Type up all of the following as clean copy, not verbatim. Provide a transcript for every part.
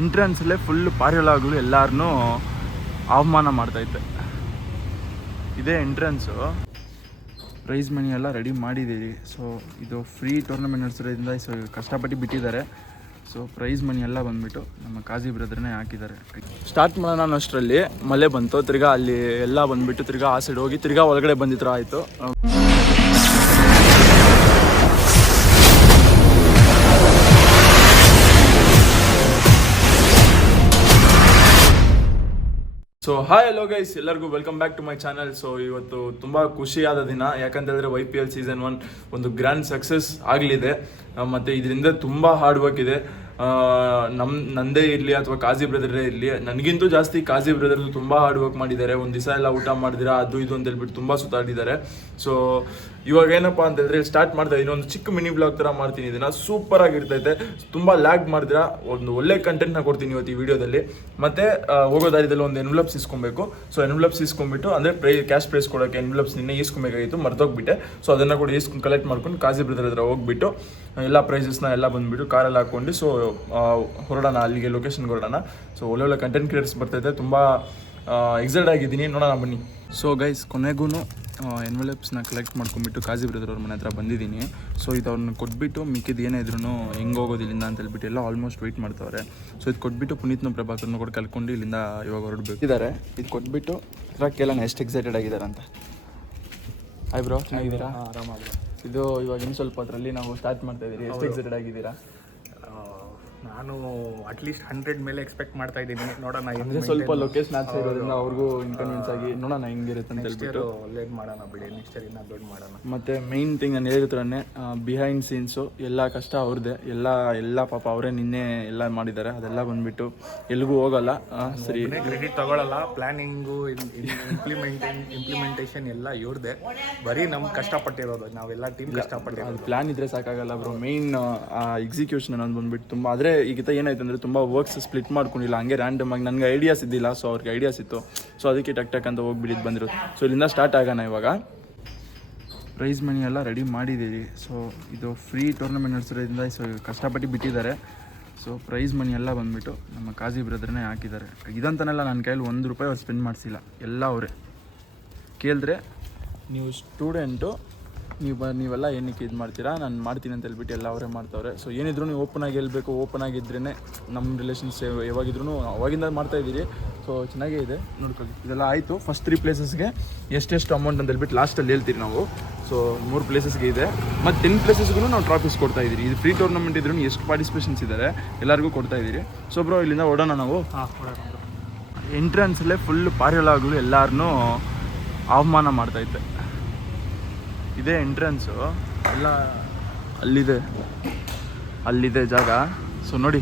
ಎಂಟ್ರೆನ್ಸಲ್ಲೇ full ಪಾರಿವಾಳಗಳು ಎಲ್ಲರನ್ನೂ ಅವಮಾನ ಮಾಡ್ತೈತೆ. ಇದೇ ಎಂಟ್ರೆನ್ಸು. ಪ್ರೈಸ್ ಮನಿ ಎಲ್ಲ ರೆಡಿ ಮಾಡಿದ್ದೀರಿ. ಸೊ ಇದು ಫ್ರೀ ಟೂರ್ನಮೆಂಟ್ ನಡೆಸಿರೋದ್ರಿಂದ ಸೊ ಕಷ್ಟಪಟ್ಟು ಬಿಟ್ಟಿದ್ದಾರೆ. ಸೊ ಪ್ರೈಸ್ ಮನಿ ಎಲ್ಲ ಬಂದುಬಿಟ್ಟು ನಮ್ಮ ಕಾಜಿ ಬ್ರದರ್ನೇ ಹಾಕಿದ್ದಾರೆ. ಸ್ಟಾರ್ಟ್ ಮಾಡೋಣ ಅಷ್ಟರಲ್ಲಿ ಮಳೆ ಬಂತು. ತಿರ್ಗಾ ಅಲ್ಲಿ ಎಲ್ಲ ಬಂದುಬಿಟ್ಟು ತಿರ್ಗಾ ಆ ಸೈಡ್ ಹೋಗಿ ತಿರ್ಗಾ ಒಳಗಡೆ ಬಂದಿದ್ರು ಆಯಿತು. ಸೊ ಹಾಯ್ ಹಲೋ ಗೈಸ್, ಎಲ್ಲರಿಗೂ welcome back to my channel. ಸೊ ಇವತ್ತು ತುಂಬ ಖುಷಿಯಾದ ದಿನ. ಯಾಕಂತೇಳಿದ್ರೆ YPL ಸೀಸನ್ 1 ಒಂದು ಗ್ರ್ಯಾಂಡ್ ಸಕ್ಸಸ್ ಆಗಲಿದೆ. ಮತ್ತು ಇದರಿಂದ ತುಂಬ ಹಾರ್ಡ್ ವರ್ಕ್ ಇದೆ. ನಂದೇ ಇರಲಿ ಅಥವಾ ಕಾಜಿ ಬ್ರದರೇ ಇರಲಿ, ನನಗಿಂತೂ ಜಾಸ್ತಿ ಕಾಜಿ ಬ್ರದರ್ ತುಂಬ ಹಾರ್ಡ್ ವರ್ಕ್ ಮಾಡಿದ್ದಾರೆ. ಒಂದು ದಿವಸ ಎಲ್ಲ ಊಟ ಮಾಡಿದಿರಾ ಅದು ಇದು ಅಂತ ಹೇಳ್ಬಿಟ್ಟು ತುಂಬ ಸುತ್ತಾಡಿದ್ದಾರೆ. ಸೊ ಇವಾಗ ಏನಪ್ಪ ಅಂತ ಹೇಳಿದ್ರೆ ಸ್ಟಾರ್ಟ್ ಮಾಡ್ತಾ ಇದ್ದೀನಿ. ಒಂದು ಚಿಕ್ಕ ಮಿನಿ ಬ್ಲಾಗ್ ಥರ ಮಾಡ್ತೀನಿ. ಇದನ್ನು ಸೂಪರ್ ಆಗಿರ್ತೈತೆ. ತುಂಬ ಲ್ಯಾಗ್ ಮಾಡಿದಿರಾ ಒಂದು ಒಳ್ಳೆ ಕಂಟೆಂಟ್ನ ಕೊಡ್ತೀನಿ ಇವತ್ತು ಈ ವಿಡಿಯೋದಲ್ಲಿ. ಮತ್ತು ಹೋಗೋ ದಾರಿದಲ್ಲಿ ಒಂದು ಎನ್ವಲಪ್ಸ್ ಇಸ್ಕೊಬೇಕು. ಸೊ ಎನ್ವಲಪ್ಸ್ ಇಸ್ಕೊಂಡ್ಬಿಟ್ಟು ಅಂದರೆ ಕ್ಯಾಶ್ ಪ್ರೈಸ್ ಕೊಡೋಕ್ಕೆ ಎನ್ವಲಪ್ಸ್ ನಿನ್ನೆ ಈಸ್ಕೊಬೇಕಾಗಿತ್ತು, ಮರ್ತೋಗ್ಬಿಟ್ಟೆ. ಸೊ ಅದನ್ನು ಕೂಡ ಈಸ್ಕೊಂಡು ಕಲೆಕ್ಟ್ ಮಾಡ್ಕೊಂಡು ಕಾಜಿ ಬ್ರದರ್ ಹತ್ರ ಹೋಗ್ಬಿಟ್ಟು ಎಲ್ಲ ಪ್ರೈಸಸ್ನ ಎಲ್ಲ ಬಂದುಬಿಟ್ಟು ಕಾರಲ್ಲಿ ಹಾಕ್ಕೊಂಡು ಸೊ ಹೊರಡೋಣ, ಅಲ್ಲಿಗೆ ಲೊಕೇಶನ್ಗೆ ಹೊರಡೋಣ. ಸೊ ಒಳ್ಳೊಳ್ಳೆ ಕಂಟೆಂಟ್ ಕ್ರಿಯೇಟರ್ಸ್ ಬರ್ತಾಯಿದೆ. ತುಂಬ ಎಕ್ಸೈಟ್ ಆಗಿದ್ದೀನಿ, ನೋಡೋಣ ಬನ್ನಿ. ಸೊ ಗೈಸ್, ಕೊನೆಗೂ ಎನ್ವಲಪ್ಸ್ನ ಕಲೆಕ್ಟ್ ಮಾಡ್ಕೊಂಡ್ಬಿಟ್ಟು ಕಾಜಿ ಬ್ರದರ್ ಅವ್ರ ಮನೆ ಹತ್ರ ಬಂದಿದ್ದೀನಿ. ಸೊ ಇದು ಅವ್ರನ್ನ ಕೊಟ್ಬಿಟ್ಟು ಮಿಕ್ಕಿದ್ದು ಏನೇ ಇದ್ರೂ ಹೆಂಗೆ ಹೋಗೋದು ಇಲ್ಲಿಂದ ಅಂತ ಹೇಳ್ಬಿಟ್ಟು ಎಲ್ಲ ಆಲ್ಮೋಸ್ಟ್ ವೆಯ್ಟ್ ಮಾಡ್ತಾವ್ರೆ. ಸೊ ಇದು ಕೊಟ್ಬಿಟ್ಟು ಪುನೀತ್ನ ಪ್ರಭಾಕರ್ನ ಕೂಡ ಕಲ್ಕೊಂಡು ಇಲ್ಲಿಂದ ಇವಾಗ ಹೊರಡ್ಬೇಕು ಇದ್ದಾರೆ. ಇದು ಕೊಟ್ಬಿಟ್ಟು ಇವಾಗ ಕೇಳೋಣ ಎಷ್ಟು ಎಕ್ಸೈಟೆಡ್ ಆಗಿದ್ದಾರೆ ಅಂತ. ಹಾಯ್ ಬ್ರೋ, ಚೆನ್ನಾಗಿದ್ದೀರಾ? ಆರಾಮಾಗಿ. ಇದು ಇವಾಗ ಇನ್ನು ಸ್ವಲ್ಪ ಅದರಲ್ಲಿ ನಾವು ಸ್ಟಾರ್ಟ್ ಮಾಡ್ತಾ ಇದ್ದೀರಿ. ಎಷ್ಟು ಎಕ್ಸೈಟೆಡ್ ಆಗಿದ್ದೀರಾ? ನಾನು ಅಟ್ಲೀಸ್ಟ್ 100 ಮೇಲೆ ಎಕ್ಸ್ಪೆಕ್ಟ್ ಮಾಡ್ತಾ ಇದ್ದೀನಿ. ನೋಡೋಣ. ಅಂದರೆ ಸ್ವಲ್ಪ ಲೊಕೇಶನ್ ಆಚೆ ಇರೋದ್ರಿಂದ ಅವ್ರಿಗೂ ಇನ್ಕನ್ವೀನ್ಸ್ ಆಗಿ ನೋಡೋಣ ಹೆಂಗಿರುತ್ತೆ ಅಂತ ಹೇಳ್ಬಿಟ್ಟು ಲೇಟ್ ಮಾಡೋಣ ಬಿಡಿ. ನೆಕ್ಸ್ಟ್ ಇಯರ್ ಇನ್ನೂ ದೊಡ್ಡ ಮಾಡೋಣ. ಮತ್ತು ಮೇಯ್ನ್ ಥಿಂಗ್ ನಾನು ಹೇಳಿದ್ರೇ ಬಿಹೈಂಡ್ ಸೀನ್ಸು ಎಲ್ಲ ಕಷ್ಟ ಅವ್ರದ್ದೇ. ಎಲ್ಲ ಪಾಪ ಅವರೇ ನಿನ್ನೆ ಎಲ್ಲ ಮಾಡಿದ್ದಾರೆ. ಅದೆಲ್ಲ ಬಂದುಬಿಟ್ಟು ಎಲ್ಲಿಗೂ ಹೋಗಲ್ಲ. ಸರಿ, ಕ್ರೆಡಿಟ್ ತಗೊಳ್ಳಲ್ಲ. ಪ್ಲಾನಿಂಗು ಇಂಪ್ಲಿಮೆಂಟೇಷನ್ ಎಲ್ಲ ಇವ್ರದ್ದೇ. ಬರೀ ನಮ್ಗೆ ಕಷ್ಟಪಟ್ಟಿರೋದು, ನಾವೆಲ್ಲ ಟೀಮ್ ಕಷ್ಟಪಟ್ಟಿರೋದು. ಪ್ಲ್ಯಾನ್ ಇದ್ದರೆ ಸಾಕಾಗಲ್ಲ ಬ್ರೋ. ಮೇಯ್ನ್ ಎಕ್ಸಿಕ್ಯೂಷನ್ ಅನ್ನೋದು ಬಂದುಬಿಟ್ಟು ತುಂಬ. ಆದರೆ ಈಗಿತ ಏನಾಯ್ತು ಅಂದರೆ ತುಂಬ ವರ್ಕ್ಸ್ ಸ್ಪ್ಲಿಟ್ ಮಾಡ್ಕೊಂಡಿಲ್ಲ, ಹಂಗೆ ರ್ಯಾಂಡಮ್ ಆಗಿ. ನನಗೆ ಐಡಿಯಾಸ್ ಇದ್ದಿಲ್ಲ, ಸೊ ಅವ್ರಿಗೆ ಐಡಿಯಾಸ್ ಇತ್ತು. ಸೊ ಅದಕ್ಕೆ ಟಕ್ ಅಂತ ಹೋಗ್ಬಿಟ್ಟಿದ್ದು ಬಂದಿರೋದು. ಸೊ ಇಲ್ಲಿಂದ ಸ್ಟಾರ್ಟ್ ಆಗೋಣ ಇವಾಗ. ಪ್ರೈಸ್ ಮನಿ ಎಲ್ಲ ರೆಡಿ ಮಾಡಿದ್ದೀವಿ. ಸೊ ಇದು ಫ್ರೀ ಟೂರ್ನಮೆಂಟ್ ನಡೆಸಿರೋದ್ರಿಂದ ಸೊ ಕಷ್ಟಪಟ್ಟು ಬಿಟ್ಟಿದ್ದಾರೆ. ಸೊ ಪ್ರೈಸ್ ಮನಿ ಎಲ್ಲ ಬಂದುಬಿಟ್ಟು ನಮ್ಮ ಕಾಜಿ ಬ್ರದರ್ನೇ ಹಾಕಿದ್ದಾರೆ. ಇದಂತನೆಲ್ಲ ನನ್ನ ಕೈಯಲ್ಲಿ ₹1 ಅವ್ರು ಸ್ಪೆಂಡ್ ಮಾಡಿಸಿಲ್ಲ, ಎಲ್ಲ ಅವರೇ. ಕೇಳಿದ್ರೆ ನೀವು ಸ್ಟೂಡೆಂಟು, ನೀವೆಲ್ಲ ಏನಕ್ಕೆ ಇದು ಮಾಡ್ತೀರಾ, ನಾನು ಮಾಡ್ತೀನಿ ಅಂತ ಹೇಳ್ಬಿಟ್ಟು ಎಲ್ಲ ಅವರೇ ಮಾಡ್ತಾವ್ರೆ. ಸೊ ಏನಿದ್ರು ನೀವು ಓಪನ್ ಆಗಿ ಹೇಳ್ಬೇಕು. ಓಪನ್ ಆಗಿದ್ರೇ ನಮ್ಮ ರಿಲೇಷನ್ಸ್ ಯಾವಾಗಿದ್ರು ಅವಾಗಿಂದ ಮಾಡ್ತಾಯಿದ್ದೀರಿ. ಸೊ ಚೆನ್ನಾಗೇ ಇದೆ, ನೋಡ್ಕೊಳ್ಳಿ. ಇದೆಲ್ಲ ಆಯಿತು. ಫಸ್ಟ್ 3 ಪ್ಲೇಸಸ್ಗೆ ಎಷ್ಟೆಷ್ಟು ಅಮೌಂಟ್ ಅಂತ ಹೇಳ್ಬಿಟ್ಟು ಲಾಸ್ಟಲ್ಲಿ ಹೇಳ್ತೀರಿ ನಾವು. ಸೊ 3 ಪ್ಲೇಸಸ್ಗೆ ಇದೆ. ಮತ್ತು 10 ಪ್ಲೇಸಸ್ಗೂ ನಾವು ಟ್ರಾಫೀಸ್ ಕೊಡ್ತಾಯಿದ್ದೀರಿ. ಇದು ಫ್ರೀ ಟೂರ್ನಮೆಂಟ್ ಇದ್ರೂ ಎಷ್ಟು ಪಾರ್ಟಿಸಿಪೇಷನ್ಸ್ ಇದ್ದಾರೆ ಎಲ್ಲರಿಗೂ ಕೊಡ್ತಾಯಿದ್ದೀರಿ. ಸೊ ಬ್ರೋ, ಇಲ್ಲಿಂದ ಓಡೋಣ ನಾವು. ಎಂಟ್ರೆನ್ಸಲ್ಲೇ ಫುಲ್ ಪಾರಿವಾಳಗಳು ಎಲ್ಲರನ್ನೂ ಅವಮಾನ ಮಾಡ್ತೈತೆ. ಇದೇ ಎಂಟ್ರೆನ್ಸು. ಎಲ್ಲ ಅಲ್ಲಿದೆ ಜಾಗ. ಸೊ ನೋಡಿ,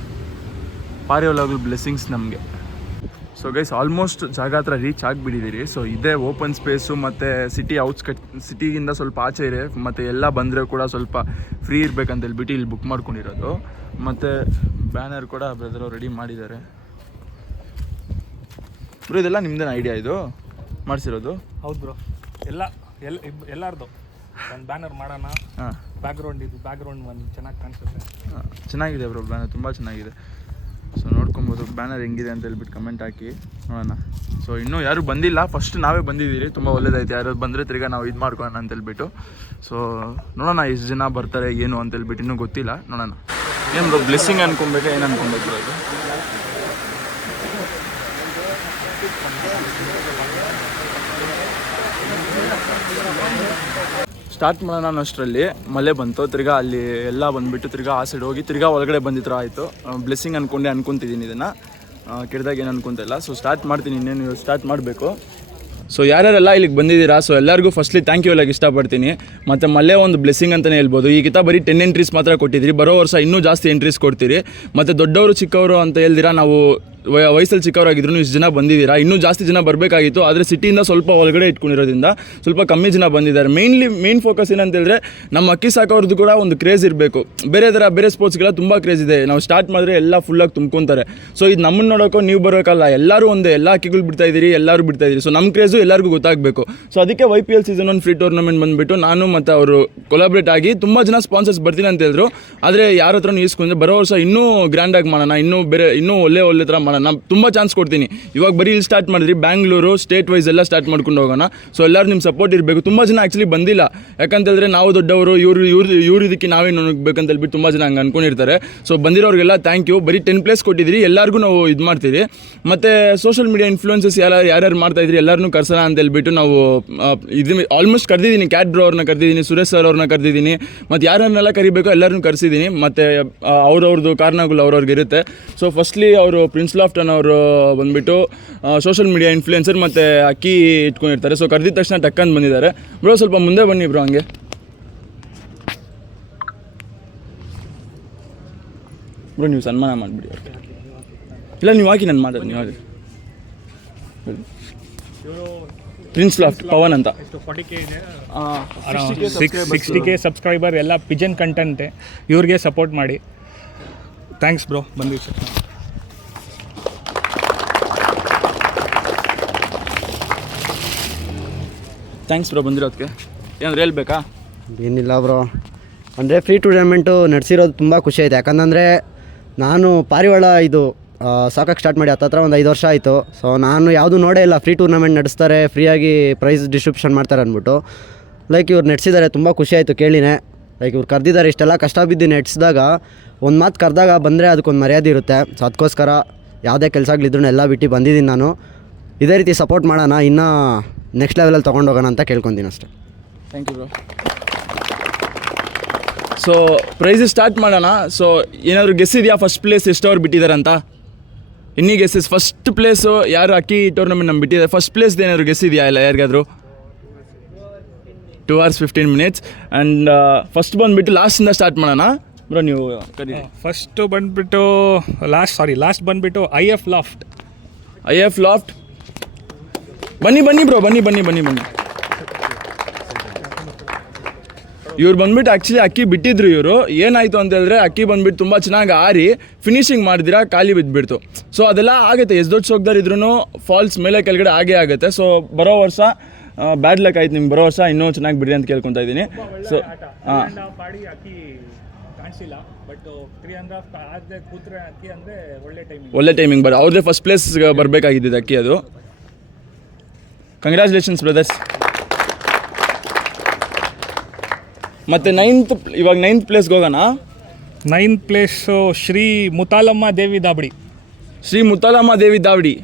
ಪಾರಿವಾಳಗಳು ಬ್ಲೆಸ್ಸಿಂಗ್ಸ್ ನಮಗೆ. ಸೊ ಗೈಸ್, ಆಲ್ಮೋಸ್ಟ್ ಜಾಗ ಹತ್ರ ರೀಚ್ ಆಗಿಬಿಟ್ಟಿದ್ದೀರಿ. ಸೊ ಇದೇ ಓಪನ್ ಸ್ಪೇಸು ಮತ್ತು ಸಿಟಿಗಿಂದ ಸ್ವಲ್ಪ ಆಚೆ ಇದೆ. ಮತ್ತು ಎಲ್ಲ ಬಂದರೆ ಕೂಡ ಸ್ವಲ್ಪ ಫ್ರೀ ಇರಬೇಕಂತ ಹೇಳ್ಬಿಟ್ಟು ಇಲ್ಲಿ ಬುಕ್ ಮಾಡ್ಕೊಂಡಿರೋದು. ಮತ್ತು ಬ್ಯಾನರ್ ಕೂಡ ಬ್ರದರ್ ರೆಡಿ ಮಾಡಿದ್ದಾರೆ. ಬ್ರೋ, ಇದೆಲ್ಲ ನಿಮ್ದೇನು ಐಡಿಯಾ ಇದು ಮಾಡಿಸಿರೋದು? ಹೌದು ಬ್ರೋ, ಎಲ್ಲರದು ಒಂದು ಬ್ಯಾನರ್ ಮಾಡೋಣ. ಬ್ಯಾಕ್ಗ್ರೌಂಡ್ ಒಂದು ಚೆನ್ನಾಗಿ ಕಾಣಿಸುತ್ತೆ. ಚೆನ್ನಾಗಿದೆ ಬ್ರೋ, ಬ್ಯಾನರ್ ತುಂಬ ಚೆನ್ನಾಗಿದೆ. ಸೊ ನೋಡ್ಕೊಬೋದು ಬ್ಯಾನರ್ ಹೆಂಗಿದೆ ಅಂತ ಹೇಳ್ಬಿಟ್ಟು ಕಮೆಂಟ್ ಹಾಕಿ ನೋಡೋಣ. ಸೊ ಇನ್ನೂ ಯಾರು ಬಂದಿಲ್ಲ, ಫಸ್ಟ್ ನಾವೇ ಬಂದಿದ್ದೀರಿ. ತುಂಬ ಒಳ್ಳೇದಾಯ್ತು. ಯಾರು ಬಂದರೆ ತಿರ್ಗಾ ನಾವು ಇದು ಮಾಡ್ಕೊಳ್ಳೋಣ ಅಂತ ಹೇಳ್ಬಿಟ್ಟು. ಸೊ ನೋಡೋಣ ಎಷ್ಟು ಜನ ಬರ್ತಾರೆ ಏನು ಅಂತ ಹೇಳ್ಬಿಟ್ಟು ಇನ್ನೂ ಗೊತ್ತಿಲ್ಲ, ನೋಡೋಣ. ಏನು ಬ್ರೋ, ಬ್ಲೆಸ್ಸಿಂಗ್ ಅನ್ಕೊಬೇಕಾ ಏನು ಅನ್ಕೊಬೇಕು ಅದು? ಸ್ಟಾರ್ಟ್ ಮಾಡೋಣ ಅಷ್ಟರಲ್ಲಿ ಮಳೆ ಬಂತು. ತಿರ್ಗಾ ಅಲ್ಲಿ ಎಲ್ಲ ಬಂದುಬಿಟ್ಟು ತಿರ್ಗಾ ಆ ಸೈಡ್ ಹೋಗಿ ತಿರ್ಗಾ ಒಳಗಡೆ ಬಂದಿತ್ತು ಆಯಿತು. ಬ್ಲೆಸ್ಸಿಂಗ್ ಅನ್ಕೊತಿದ್ದೀನಿ ಇದನ್ನು, ಕೆಡ್ದಾಗ ಏನು ಅನ್ಕೊತಿಲ್ಲ. ಸೊ ಸ್ಟಾರ್ಟ್ ಮಾಡ್ತೀನಿ, ಇನ್ನೇನು ಸ್ಟಾರ್ಟ್ ಮಾಡಬೇಕು. ಸೊ ಯಾರ್ಯಾರೆಲ್ಲ ಇಲ್ಲಿಗೆ ಬಂದಿದ್ದೀರಾ, ಸೊ ಎಲ್ಲರಿಗೂ ಫಸ್ಟ್ಲಿ ಥ್ಯಾಂಕ್ ಯು ಹೇಳೋಕ್ಕೆ ಇಷ್ಟಪಡ್ತೀನಿ. ಮತ್ತು ಮಳೆ ಒಂದು ಬ್ಲೆಸ್ಸಿಂಗ್ ಅಂತಲೇ ಹೇಳ್ಬೋದು. ಈಗಿತ ಬರೀ 10 ಎಂಟ್ರೀಸ್ ಮಾತ್ರ ಕೊಟ್ಟಿದ್ದೀರಿ. ಬರೋ ವರ್ಷ ಇನ್ನೂ ಜಾಸ್ತಿ ಎಂಟ್ರೀಸ್ ಕೊಡ್ತೀರಿ. ಮತ್ತು ದೊಡ್ಡವರು ಚಿಕ್ಕವರು ಅಂತ ಹೇಳ್ದಿರಾ, ನಾವು ವಯಸ್ಸಲ್ಲಿ ಚಿಕ್ಕವರಾಗಿದ್ರು ಇಷ್ಟು ಜನ ಬಂದಿದ್ದೀರಾ. ಇನ್ನೂ ಜಾಸ್ತಿ ಜನ ಬರಬೇಕಾಗಿತ್ತು, ಆದರೆ ಸಿಟಿಯಿಂದ ಸ್ವಲ್ಪ ಒಳಗಡೆ ಇಟ್ಕೊಂಡಿರೋದ್ರಿಂದ ಸ್ವಲ್ಪ ಕಮ್ಮಿ ಜನ ಬಂದಿದ್ದಾರೆ. ಮೇನ್ ಫೋಕಸ್ ಏನಂತ ಹೇಳಿದ್ರೆ ನಮ್ಮ ಅಕ್ಕಿ ಸಾಕೋರ್ದು ಕೂಡ ಒಂದು ಕ್ರೇಜ್ ಇರಬೇಕು. ಬೇರೆ ಸ್ಪೋರ್ಟ್ಸ್ಗೆಲ್ಲ ತುಂಬ ಕ್ರೇಜ್ ಇದೆ. ನಾವು ಸ್ಟಾರ್ಟ್ ಮಾಡಿದ್ರೆ ಎಲ್ಲ ಫುಲ್ಲಾಗಿ ತುಂಬ್ಕೊತಾರೆ. ಸೊ ಇದು ನಮ್ಮನ್ನು ನೋಡೋಕ್ಕೋ ನೀವು ಬರೋಕ್ಕಲ್ಲ, ಎಲ್ಲರೂ ಒಂದೇ, ಎಲ್ಲ ಅಕ್ಕಿಗಳು ಬಿಡ್ತಾ ಇದ್ದೀರಿ, ಎಲ್ಲರೂ ಬಿಡ್ತಾ ಇದ್ದೀರಿ. ಸೊ ನಮ್ಮ ಕ್ರೇಜು ಎಲ್ಲರಿಗೂ ಗೊತ್ತಾಗಬೇಕು. ಸೊ ಅದಕ್ಕೆ YPL ಸೀಸನ್ 1 ಫ್ರೀ ಟೂರ್ನಮೆಂಟ್ ಬಂದುಬಿಟ್ಟು ನಾನು ಮತ್ತು ಅವರು ಕೊಲಾಬ್ರೇಟ್ ಆಗಿ ತುಂಬ ಜನ ಸ್ಪಾನ್ಸರ್ಸ್ ಬರ್ತೀನಿ ಅಂತ ಹೇಳಿದ್ರು. ಆದರೆ ಯಾರ ಹತ್ರನೂ ಈಸ್ಕೊಂಡ್ರೆ ಬರೋ ವರ್ಷ ಇನ್ನೂ ಗ್ರ್ಯಾಂಡಾಗಿ ಮಾಡೋಣ, ಇನ್ನೂ ಒಳ್ಳೆ ಥರ ಮಾಡೋಣ. ನಾನು ತುಂಬ ಚಾನ್ಸ್ ಕೊಡ್ತೀನಿ. ಇವಾಗ ಬರೀ ಇಲ್ಲಿ ಸ್ಟಾರ್ಟ್ ಮಾಡಿದ್ರಿ, ಬ್ಯಾಂಗ್ಳೂರು ಸ್ಟೇಟ್ ವೈಸ್ ಎಲ್ಲ ಸ್ಟಾರ್ಟ್ ಮಾಡ್ಕೊಂಡು ಹೋಗೋಣ. ಸೊ ಎಲ್ಲರೂ ನಿಮ್ಮ ಸಪೋರ್ಟ್ ಇರಬೇಕು. ತುಂಬ ಜನ ಆ್ಯಕ್ಚುಲಿ ಬಂದಿಲ್ಲ, ಯಾಕಂತೇಳಿದ್ರೆ ನಾವು ದೊಡ್ಡವರು, ಇವ್ರು ಇದಕ್ಕೆ ನಾವೇ ನೋಡ್ಬೇಕಂತ ಹೇಳ್ಬಿಟ್ಟು ತುಂಬ ಜನ ಹಂಗೆ ಅನ್ಕೊಂಡಿರ್ತಾರೆ. ಸೊ ಬಂದಿರೋರಿಗೆಲ್ಲ ಥ್ಯಾಂಕ್ ಯು. ಬರೀ 10 ಪ್ಲೇಸ್ ಕೊಟ್ಟಿದ್ದೀರಿ, ಎಲ್ಲರಿಗೂ ನಾವು ಇದು ಮಾಡ್ತೀವಿ. ಮತ್ತು ಸೋಷಿಯಲ್ ಮೀಡಿಯಾ ಇನ್ಫ್ಲೂಯೆನ್ಸಸ್ ಯಾರ್ಯಾರು ಮಾಡ್ತಾಯಿದ್ರಿ ಎಲ್ಲರೂ ಕರ್ಸೋಣ ಅಂತ ಹೇಳ್ಬಿಟ್ಟು ನಾವು ಇದು ಆಲ್ಮೋಸ್ಟ್ ಕರೆದಿದ್ದೀನಿ. ಕ್ಯಾಟ್ ಬ್ರೋ ಅವ್ರನ್ನ ಕರೆದಿದ್ದೀನಿ, ಸುರೇಶ್ ಸರ್ ಅವ್ರನ್ನ ಕರೆದಿದ್ದೀನಿ, ಮತ್ತು ಯಾರನ್ನೆಲ್ಲ ಕರಿಬೇಕು ಎಲ್ಲರನ್ನೂ ಕರೆಸಿದ್ದೀನಿ. ಮತ್ತು ಅವ್ರವ್ರದ್ದು ಕಾರಣಗಳು ಅವ್ರವ್ರಿಗೆ ಇರುತ್ತೆ. ಸೊ ಫಸ್ಟ್ಲಿ ಅವರು ಪ್ರಿನ್ಸ್ ಲಾಫ್ಟ್ ಅನ್ನೋರು ಬಂದುಬಿಟ್ಟು ಸೋಷಿಯಲ್ ಮೀಡಿಯಾ ಇನ್ಫ್ಲೂಯೆನ್ಸರ್ ಮತ್ತು ಅಕ್ಕಿ ಇಟ್ಕೊಂಡಿರ್ತಾರೆ. ಸೊ ಕರೆದಿದ ತಕ್ಷಣ ಟಕ್ಕಂತ ಬಂದಿದ್ದಾರೆ. ಬ್ರೋ ಸ್ವಲ್ಪ ಮುಂದೆ ಬನ್ನಿ ಬ್ರೋ, ಹಂಗೆ ಬ್ರೋ ನೀವು ಸನ್ಮಾನ ಮಾಡಿಬಿಡಿ ಅವ್ರಿಗೆ. ಇಲ್ಲ ನೀವು ಹಾಕಿ, ನಾನು ಮಾತಾಡಿ, ನೀವು ಹಾಕಿ. ಪ್ರಿನ್ಸ್ ಲಾಫ್ಟ್ ಪವನ್ ಅಂತ 40K ಇದೆ, 60K ಸಬ್ಸ್ಕ್ರೈಬರ್, ಎಲ್ಲ ಪಿಜನ್ ಕಂಟೆಂಟೆ. ಇವ್ರಿಗೆ ಸಪೋರ್ಟ್ ಮಾಡಿ. ಥ್ಯಾಂಕ್ಸ್ ಬ್ರೋ ಬಂದಿದ್ದು ಸರ್. ಥ್ಯಾಂಕ್ಸ್ ಬ್ರೋ ಬಂದಿರೋದಕ್ಕೆ. ಏನಾದ್ರು ಹೇಳ್ಬೇಕಾ? ಏನಿಲ್ಲ ಬ್ರೋ, ಅಂದರೆ ಫ್ರೀ ಟೂರ್ನಮೆಂಟು ನಡೆಸಿರೋದು ತುಂಬ ಖುಷಿ ಆಯಿತು. ಯಾಕಂದರೆ ನಾನು ಪಾರಿವಾಳ ಇದು ಸಾಕಕ್ಕೆ ಸ್ಟಾರ್ಟ್ ಮಾಡಿ ಹತ್ತತ್ರ ಒಂದು 5 ವರ್ಷ ಆಯಿತು. ಸೊ ನಾನು ಯಾವುದೂ ನೋಡೇ ಇಲ್ಲ ಫ್ರೀ ಟೂರ್ನಮೆಂಟ್ ನಡೆಸ್ತಾರೆ, ಫ್ರೀಯಾಗಿ ಪ್ರೈಸ್ ಡಿಸ್ಟ್ರಿಬ್ಯೂಷನ್ ಮಾಡ್ತಾರೆ ಅಂದ್ಬಿಟ್ಟು. ಲೈಕ್ ಇವ್ರು ನಡೆಸಿದ್ದಾರೆ, ತುಂಬ ಖುಷಿ ಆಯಿತು ಕೇಳಿನೇ. ಲೈಕ್ ಇವ್ರು ಕರೆದಿದ್ದಾರೆ, ಇಷ್ಟೆಲ್ಲ ಕಷ್ಟ ಬಿದ್ದು ನಡೆಸಿದಾಗ ಒಂದು ಮಾತು ಕರೆದಾಗ ಬಂದರೆ ಅದಕ್ಕೊಂದು ಮರ್ಯಾದೆ ಇರುತ್ತೆ. ಸೊ ಅದಕ್ಕೋಸ್ಕರ ಯಾವುದೇ ಕೆಲಸಗಳಿದ್ರು ಎಲ್ಲ ಬಿಟ್ಟು ಬಂದಿದ್ದೀನಿ ನಾನು. ಇದೇ ರೀತಿ ಸಪೋರ್ಟ್ ಮಾಡೋಣ, ಇನ್ನೂ ನೆಕ್ಸ್ಟ್ ಲೆವೆಲಲ್ಲಿ ತೊಗೊಂಡೋಗೋಣ ಅಂತ ಕೇಳ್ಕೊತೀನಿ ಅಷ್ಟೇ. Thank you bro. So price start ಮಾಡೋಣ. ಸೊ ಏನಾದರೂ ಗೆಸ್ ಇದೆಯಾ ಫಸ್ಟ್ ಪ್ಲೇಸ್ ಎಷ್ಟು ಅವ್ರು ಬಿಟ್ಟಿದ್ದಾರಂತ? ಇನ್ನೀ ಗೆಸ್ಸಸ್. ಫಸ್ಟ್ ಪ್ಲೇಸು ಯಾರು ಅಕ್ಕಿ ಟೂರ್ನಮೆಂಟ್ ನಮ್ಗೆ ಬಿಟ್ಟಿದ್ದಾರೆ, ಫಸ್ಟ್ ಪ್ಲೇಸ್ದು ಏನಾದ್ರು ಗೆಸ್ ಇದೆಯಾ ಇಲ್ಲ ಯಾರಿಗಾದ್ರು? 2 hours 15 minutes. ಆ್ಯಂಡ್ ಫಸ್ಟ್ ಬಂದುಬಿಟ್ಟು ಲಾಸ್ಟಿಂದ ಸ್ಟಾರ್ಟ್ ಮಾಡೋಣ ಬ್ರೋ, ನೀವು ಕರೀ. ಫಸ್ಟು ಬಂದುಬಿಟ್ಟು ಲಾಸ್ಟ್ ಬಂದುಬಿಟ್ಟು IF ಲಾಫ್ಟ್. ಬನ್ನಿ ಬ್ರೋ, ಬನ್ನಿ. ಇವ್ರು ಬಂದ್ಬಿಟ್ಟು ಆ್ಯಕ್ಚುಲಿ ಅಕ್ಕಿ ಬಿಟ್ಟಿದ್ರು. ಇವರು ಏನಾಯಿತು ಅಂತ ಹೇಳಿದ್ರೆ ಅಕ್ಕಿ ಬಂದ್ಬಿಟ್ಟು ತುಂಬ ಚೆನ್ನಾಗಿ ಆರಿ ಫಿನಿಶಿಂಗ್ ಮಾಡಿದಿರಾ ಖಾಲಿ ಬಿದ್ದುಬಿಡ್ತು. ಸೊ ಅದೆಲ್ಲ ಆಗುತ್ತೆ, ಎಷ್ಟು ದೊಡ್ಡ ಸೋಗ್ದಾರ್ ಇದ್ರೂ ಫಾಲ್ಸ್ ಮೇಲೆ ಕೆಳಗಡೆ ಆಗೇ ಆಗುತ್ತೆ. ಸೊ ಬರೋ ವರ್ಷ ಬ್ಯಾಡ್ ಲಕ್ ಆಯ್ತು ನಿಮ್ಗೆ, ಬರೋ ವರ್ಷ ಇನ್ನೂ ಚೆನ್ನಾಗಿ ಬಿಡಿ ಅಂತ ಕೇಳ್ಕೊತಾ ಇದ್ದೀನಿ. ಸೊ ಒಳ್ಳೆ ಟೈಮಿಂಗ್ ಅವ್ರದ್ದೇ ಫಸ್ಟ್ ಪ್ಲೇಸ್ ಬರಬೇಕಾಗಿದ್ದಿದ್ದು ಅಕ್ಕಿ ಅದು. Congratulations brothers. ಮತ್ತು ಇವಾಗ 9th ಪ್ಲೇಸ್ಗೆ ಹೋಗೋಣ. 9th ಪ್ಲೇಸು ಶ್ರೀ ಮುತಾಲಮ್ಮ ದೇವಿ ದಾವಡಿ.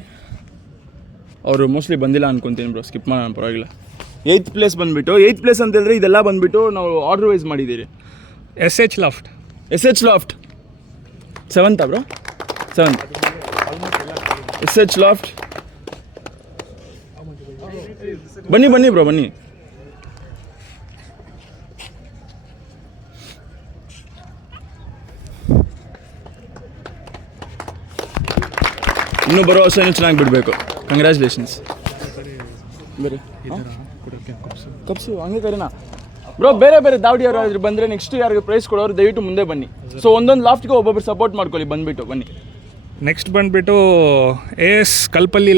ಅವರು ಮೋಸ್ಟ್ಲಿ ಬಂದಿಲ್ಲ ಅನ್ಕೊತೀನಿ ಬ್ರೋ, ಸ್ಕಿಪ್ ಮಾಡೋಣ ಪರವಾಗಿಲ್ಲ. 8th ಪ್ಲೇಸ್ ಬಂದುಬಿಟ್ಟು 8th ಪ್ಲೇಸ್ ಅಂತ ಹೇಳಿದ್ರೆ ಇದೆಲ್ಲ ಬಂದುಬಿಟ್ಟು ನಾವು ಆರ್ಡರ್ ವೈಸ್ ಮಾಡಿದ್ದೀರಿ. SH loft 7th bro, 7th SH loft. ಬನ್ನಿ ಬ್ರೋ, ಬನ್ನಿ. ಇನ್ನೂ ಬರೋ ವರ್ಷ ಇನ್ನೂ ಚೆನ್ನಾಗಿ ಬಿಡಬೇಕು. ಕಂಗ್ರ್ಯಾಚುಲೇಷನ್ಸ್. ಬೇರೆ ಕಪ್ಸು ಹಂಗೆ ಕರೀನಾ ಬ್ರೋ? ಬೇರೆ ದಾವಡಿ ಯಾರು ಬಂದರೆ ನೆಕ್ಸ್ಟ್ ಯಾರಿಗೆ ಪ್ರೈಸ್ ಕೊಡೋರು ದಯವಿಟ್ಟು ಮುಂದೆ ಬನ್ನಿ. ಸೊ ಒಂದೊಂದು ಲಾಫ್ಟ್ಗೆ ಒಬ್ಬೊಬ್ರು ಸಪೋರ್ಟ್ ಮಾಡ್ಕೊಳ್ಳಿ, ಬನ್ನಿ. ನೆಕ್ಸ್ಟ್ ಬಂದುಬಿಟ್ಟು AS ಕಲ್ಪಲ್ಲಿ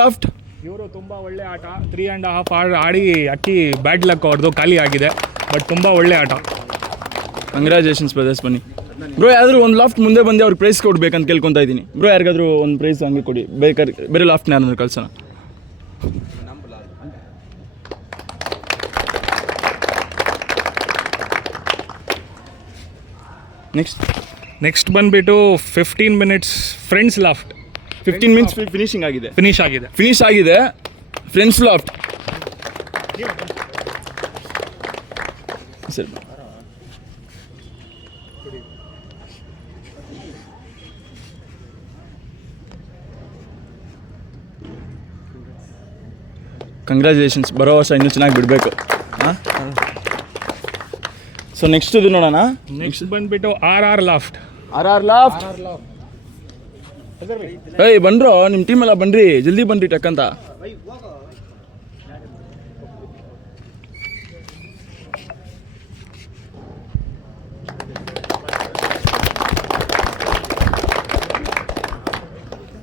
ಲಾಫ್ಟ್. ಇವರು ತುಂಬ ಒಳ್ಳೆ ಆಟ, 3.5 hours ಆಡಿ ಅಕ್ಕಿ ಬ್ಯಾಡ್ ಲಕ್ ಅವ್ರದ್ದು ಖಾಲಿ ಆಗಿದೆ, ಬಟ್ ತುಂಬ ಒಳ್ಳೆ ಆಟ. Congratulations brothers. ಬನ್ನಿ ಬ್ರೋ, ಯಾರಾದರೂ ಒಂದು ಲಾಫ್ಟ್ ಮುಂದೆ ಬಂದು ಅವ್ರಿಗೆ ಪ್ರೈಸ್ ಕೊಡ್ಬೇಕಂತ ಕೇಳ್ಕೊತಾ ಇದ್ದೀನಿ. ಬ್ರೋ ಯಾರಿಗಾದ್ರೂ ಒಂದು ಪ್ರೈಸ್ ಹಂಗೆ ಕೊಡಿ, ಬೇರೆ ಲಾಫ್ಟ್ನ ಯಾರಾದ್ರೂ ಕಳ್ಸೋಣ. ನೆಕ್ಸ್ಟ್ ಬಂದುಬಿಟ್ಟು 15 minutes friends loft. 15 minutes finish ಆಗಿದೆ ಫ್ರೆಂಡ್ಸ್ ಲಾಫ್ಟ್. ಸರಿ, ಕಂಗ್ರ್ಯಾಚುಲೇಷನ್ಸ್. ಬರೋ ವರ್ಷ ಇನ್ನೂ ಚೆನ್ನಾಗಿ ಬಿಡಬೇಕು. ಸೊ ನೆಕ್ಸ್ಟ್ ಇದು ನೋಡೋಣ. ನೆಕ್ಸ್ಟ್ ಬಂದುಬಿಟ್ಟು RR ಲಾಫ್ಟ್. ಏಯ್ ಬನ್ರೋ, ನಿಮ್ಮ ಟೀಮ್ ಎಲ್ಲ ಬನ್ರಿ, ಜಲ್ದಿ ಬನ್ರಿ ಟಕ್ಕಂತ.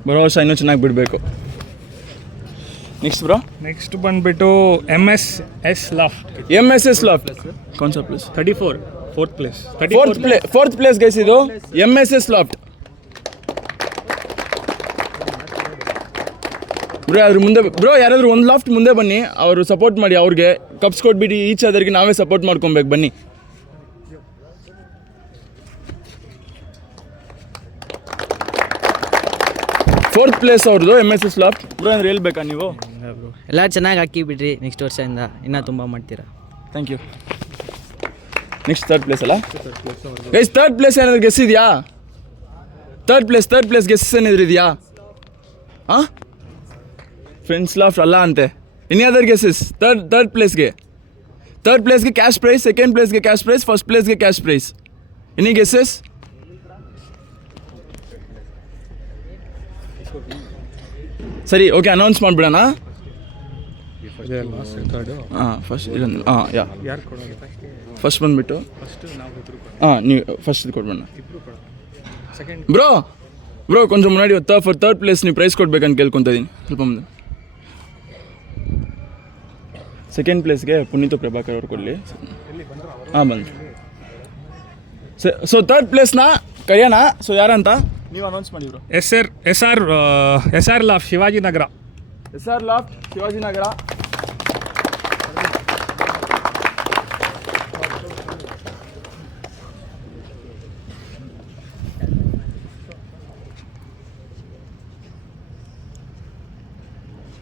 ಬರೋ ವರ್ಷ ಇನ್ನೂ ಚೆನ್ನಾಗಿ ಬಿಡಬೇಕು. ನೆಕ್ಸ್ಟ್ ಬ್ರೋ, ನೆಕ್ಸ್ಟ್ ಬಂದ್ಬಿಟ್ಟು MSS loft. MSS loft Kaun ಸಾ place? 34 4th place. Fourth place guys, ಇದು MSS ಲಾಫ್ಟ್. ಬ್ರೋ ಅದ್ರ ಮುಂದೆ ಬ್ರೋ ಯಾರಾದರೂ ಒಂದು ಲಾಫ್ಟ್ ಮುಂದೆ ಬನ್ನಿ, ಅವರು ಸಪೋರ್ಟ್ ಮಾಡಿ, ಅವ್ರಿಗೆ ಕಪ್ಸ್ ಕೊಟ್ಬಿಟ್ಟು ಈಚ್ ಅದರಿಗೆ ನಾವೇ ಸಪೋರ್ಟ್ ಮಾಡ್ಕೊಬೇಕು. ಬನ್ನಿ. ಫೋರ್ತ್ ಪ್ಲೇಸ್ ಅವ್ರದ್ದು MSS ಲಾಫ್ಟ್. ಬ್ರೋ ಅಂದ್ರೆ ಹೇಳ್ಬೇಕಾ ನೀವು? ಎಲ್ಲ ಚೆನ್ನಾಗಿ ಹಾಕಿ ಬಿಡ್ರಿ, ನೆಕ್ಸ್ಟ್ ವರ್ಷದಿಂದ ಇನ್ನೂ ತುಂಬ ಮಾಡ್ತೀರಾ. Thank you. Next third place ಅಲ್ಲ ಗೈಸ್? ಥರ್ಡ್ ಪ್ಲೇಸ್ ಏನಾದ್ರು ಗೆಸ್ ಇದೆಯಾ? ಥರ್ಡ್ ಪ್ಲೇಸ್ ಗೆಸ್ ಏನಾದ್ರು ಇದೆಯಾ? ಹಾಂ, ಫ್ರೆಂಡ್ಸ್ ಲಾಫ್ಟ್ ಅಲ್ಲ ಅಂತೆ. Any other guesses? ಥರ್ಡ್ ಪ್ಲೇಸ್ಗೆ ಕ್ಯಾಶ್ ಪ್ರೈಸ್, ಸೆಕೆಂಡ್ ಪ್ಲೇಸ್ಗೆ ಕ್ಯಾಶ್ ಪ್ರೈಸ್, ಫಸ್ಟ್ ಪ್ಲೇಸ್ಗೆ ಕ್ಯಾಶ್ ಪ್ರೈಸ್. Any guesses? ಸರಿ, ಓಕೆ, ಅನೌನ್ಸ್ ಮಾಡಿಬಿಡೋಣ. ಹಾಂ, ಫಸ್ಟ್ ಇದೊಂದು, ಹಾಂ, ಫಸ್ಟ್ ಬಂದುಬಿಟ್ಟು ನೀವು ಫಸ್ಟ್ ಕೊಡ್ಬೇಡ. ಬ್ರೋ ಕೊಂಚ ಮುನ್ನಾಡಿ ಫಾರ್ ಥರ್ಡ್ ಪ್ಲೇಸ್ ನೀವು ಪ್ರೈಸ್ ಕೊಡ್ಬೇಕಂತ ಕೇಳ್ಕೊತಾ ಇದ್ದೀನಿ. ಸ್ವಲ್ಪ ಮುಂದೆ ಸೆಕೆಂಡ್ ಪ್ಲೇಸ್ಗೆ ಪುನೀತ್ ಪ್ರಭಾಕರ್ ಅವ್ರು ಕೊಡಲಿ. ಹಾಂ, ಬಂದು. ಸೊ ಥರ್ಡ್ ಪ್ಲೇಸ್ನ ಕರೆಯೋಣ. ಸೊ ಯಾರಂತ ನೀವು ಅನೌನ್ಸ್ ಮಾಡಿ bro. SR loft Shivajinagar. SR loft Shivajinagar.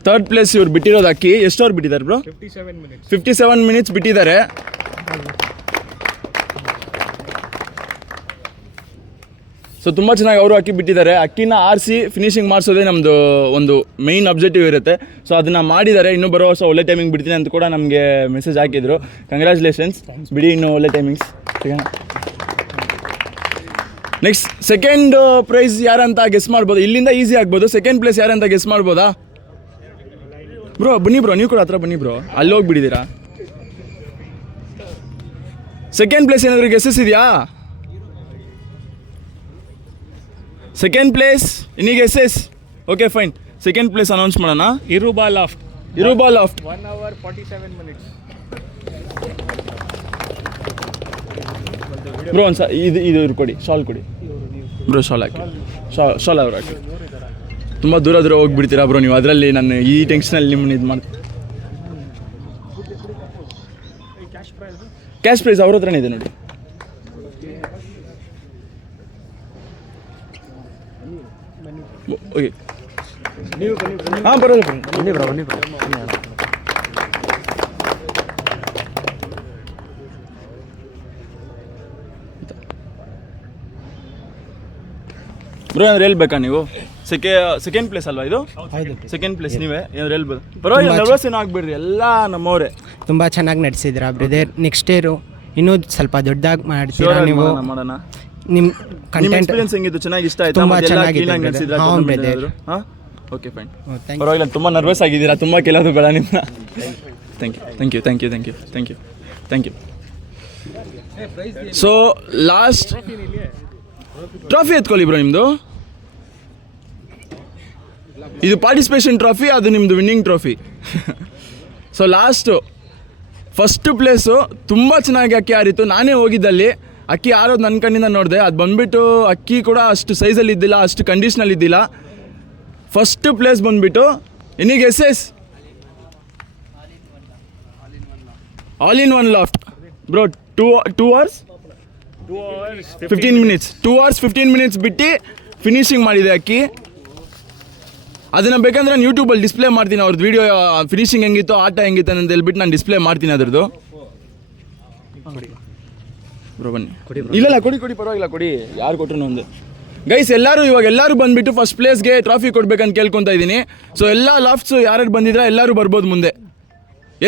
Third place ಇವ್ರು ಬಿಟ್ಟಿರೋದು ಅಕ್ಕಿ. ಎಷ್ಟು ಅವ್ರು ಬಿಟ್ಟಿದ್ದಾರೆ ಬ್ರೋ? 57 ಮಿನಿಟ್ಸ್ ಬಿಟ್ಟಿದ್ದಾರೆ. ಸೊ ತುಂಬ ಚೆನ್ನಾಗಿ ಅವರು ಅಕ್ಕಿ ಬಿಟ್ಟಿದ್ದಾರೆ. ಅಕ್ಕಿನ ಆರಿಸಿ ಫಿನಿಶಿಂಗ್ ಮಾಡಿಸೋದೇ ನಮ್ಮದು ಒಂದು ಮೇಯ್ನ್ ಅಬ್ಜೆಕ್ಟಿವ್ ಇರುತ್ತೆ. ಸೊ ಅದನ್ನು ಮಾಡಿದ್ದಾರೆ. ಇನ್ನೂ ಬರೋ ವರ್ಷ ಒಳ್ಳೆ ಟೈಮಿಂಗ್ ಬಿಡ್ತೀನಿ ಅಂತ ಕೂಡ ನಮಗೆ ಮೆಸೇಜ್ ಹಾಕಿದ್ರು. ಕಂಗ್ರ್ಯಾಚುಲೇಷನ್ಸ್, ಬಿಡಿ ಇನ್ನೂ ಒಳ್ಳೆ ಟೈಮಿಂಗ್ಸ್. ನೆಕ್ಸ್ಟ್ ಸೆಕೆಂಡ್ ಪ್ರೈಸ್ ಯಾರಂತ ಗೆಸ್ ಮಾಡ್ಬೋದು? ಇಲ್ಲಿಂದ ಈಸಿ ಆಗ್ಬೋದು. ಸೆಕೆಂಡ್ ಪ್ಲೇಸ್ ಯಾರಂತ ಗೆಸ್ ಮಾಡ್ಬೋದಾ ಬ್ರೋ? ಬನ್ನಿ ಬ್ರೋ, ನೀವು ಕೂಡ ಹತ್ರ ಬನ್ನಿ ಬ್ರೋ. ಅಲ್ಲಿ ಹೋಗ್ಬಿಟ್ಟಿದ್ದೀರಾ. ಸೆಕೆಂಡ್ ಪ್ಲೇಸ್ ಏನಾದರೂ ಗೆಸ್ಸಸ್ ಇದೆಯಾ? Second place any guesses? Okay fine, second place announce ಮಾಡೋಣ. ಇರುಬಾ ಲಾಫ್ಟ್ 1 hour 47 minutes. ಬ್ರೋ ಒಂದು ಇದು ಕೊಡಿ, ಶಾಲ್ ಕೊಡಿ ಬ್ರೋ. ಶಾಲ್ ಹಾಕಿ, ಶಾಲ್ ಅವ್ರು ಹಾಕಿ. ತುಂಬ ದೂರ ಹೋಗ್ಬಿಡ್ತೀರಾ ಬ್ರೋ ನೀವು. ಅದರಲ್ಲಿ ನಾನು ಈ ಟೆನ್ಷನಲ್ಲಿ ನಿಮ್ಮನ್ನ ಇದು ಮಾಡ್ತೀನಿ. ಕ್ಯಾಶ್ ಪ್ರೈಸ್ ಅವ್ರ ಹತ್ರನೇ ಇದೆ ನೋಡಿ. ಓಕೆ, ಹಾಂ ಬರೋಲ್ಲ ಬನ್ನಿ ಬ್ರೋ. ಬ್ರೋ ಏನಾದ್ರು ಹೇಳ್ಬೇಕಾ ನೀವು? ಸೆಕೆಂಡ್ ಪ್ಲೇಸ್ ಅಲ್ವಾ ಇದು? ಸೆಕೆಂಡ್ ಪ್ಲೇಸ್ ನೀವೇ ಏನಾದ್ರು ಹೇಳ್ಬೋದು? ಪರವಾಗಿಲ್ಲ, ನರ್ವಸ್ ಏನೂ ಆಗ್ಬಿಡ್ರಿ, ಎಲ್ಲ ನಮ್ಮವರೇ. ತುಂಬ ಚೆನ್ನಾಗಿ ನಡೆಸಿದ್ದೀರಾ ಬ್ರದರ್. ನೆಕ್ಸ್ಟ್ ಇಯರು ಇನ್ನೂ ಸ್ವಲ್ಪ ದೊಡ್ಡದಾಗಿ ಮಾಡ್ತೀರಾ ನೀವು. ಮಾಡೋಣ. ನಿಮ್ಮ ಕಂಟೆಂಟ್ ಎಕ್ಸ್ಪೀರಿಯನ್ಸ್ ಹೆಂಗಿತ್ತು? ಚೆನ್ನಾಗಿ ಇಷ್ಟ ಆಯ್ತಾ? ತುಂಬ ಚೆನ್ನಾಗಿದೆ. ಹಾಂ, ಓಕೆ ಫೈನ್. ಪರವಾಗಿಲ್ಲ, ತುಂಬ ನರ್ವಸ್ ಆಗಿದ್ದೀರಾ, ತುಂಬ ಕೇಳೋದು ಬೇಡ ನಿಮ್ಮನ್ನ. Thank you. So last trophy ಎತ್ಕೊಳ್ಳಿ ಬ್ರೋ ನಿಮ್ಮದು. ಇದು ಪಾರ್ಟಿಸಿಪೇಷನ್ ಟ್ರಾಫಿ, ಅದು ನಿಮ್ಮದು winning trophy. So first place ತುಂಬ ಚೆನ್ನಾಗಿ ಅಕ್ಕಿ ಆರಿತ್ತು. ನಾನೇ ಹೋಗಿದ್ದಲ್ಲಿ ಅಕ್ಕಿ ಆರೋದು ನನ್ನ ಕಣ್ಣಿಂದ ನೋಡಿದೆ. ಅದು ಬಂದುಬಿಟ್ಟು ಅಕ್ಕಿ ಕೂಡ ಅಷ್ಟು ಸೈಜಲ್ಲಿ ಇದ್ದಿಲ್ಲ, ಅಷ್ಟು ಕಂಡೀಷ್ನಲ್ಲಿ ಇದ್ದಿಲ್ಲ. ಫಸ್ಟ್ ಪ್ಲೇಸ್ ಬಂದುಬಿಟ್ಟು any guesses? All in one loft bro. 2 hours 15 minutes 2 hours 15 minutes ಬಿಟ್ಟು ಫಿನಿಶಿಂಗ್ ಮಾಡಿದೆ ಅಕ್ಕಿ. ಅದನ್ನು ಬೇಕಂದ್ರೆ ನಾನು ಯೂಟ್ಯೂಬಲ್ಲಿ ಡಿಸ್ಪ್ಲೇ ಮಾಡ್ತೀನಿ ಅವ್ರದ್ದು ವೀಡಿಯೋ. ಫಿನಿಶಿಂಗ್ ಹೆಂಗಿತ್ತು, ಆಟ ಹೆಂಗಿತ್ತು ಅಂತ ಹೇಳ್ಬಿಟ್ಟು ನಾನು ಡಿಸ್ಪ್ಲೇ ಮಾಡ್ತೀನಿ ಅದ್ರದ್ದು. ಬ್ರೋ ಬನ್ನಿ. ಇಲ್ಲ ಕೊಡಿ ಪರವಾಗಿಲ್ಲ, ಕೊಡಿ. ಯಾರು ಕೊಟ್ಟರು ಒಂದು. ಗೈಸ್ ಎಲ್ಲರೂ ಬಂದುಬಿಟ್ಟು ಫಸ್ಟ್ ಪ್ಲೇಸ್ಗೆ ಟ್ರಾಫಿ ಕೊಡ್ಬೇಕಂತ ಕೇಳ್ಕೊತಾ ಇದ್ದೀನಿ. ಸೊ ಎಲ್ಲ ಲಾಫ್ಟ್ಸು ಯಾರ್ಯಾರು ಬಂದಿದ್ರೆ ಎಲ್ಲರೂ ಬರ್ಬೋದು ಮುಂದೆ.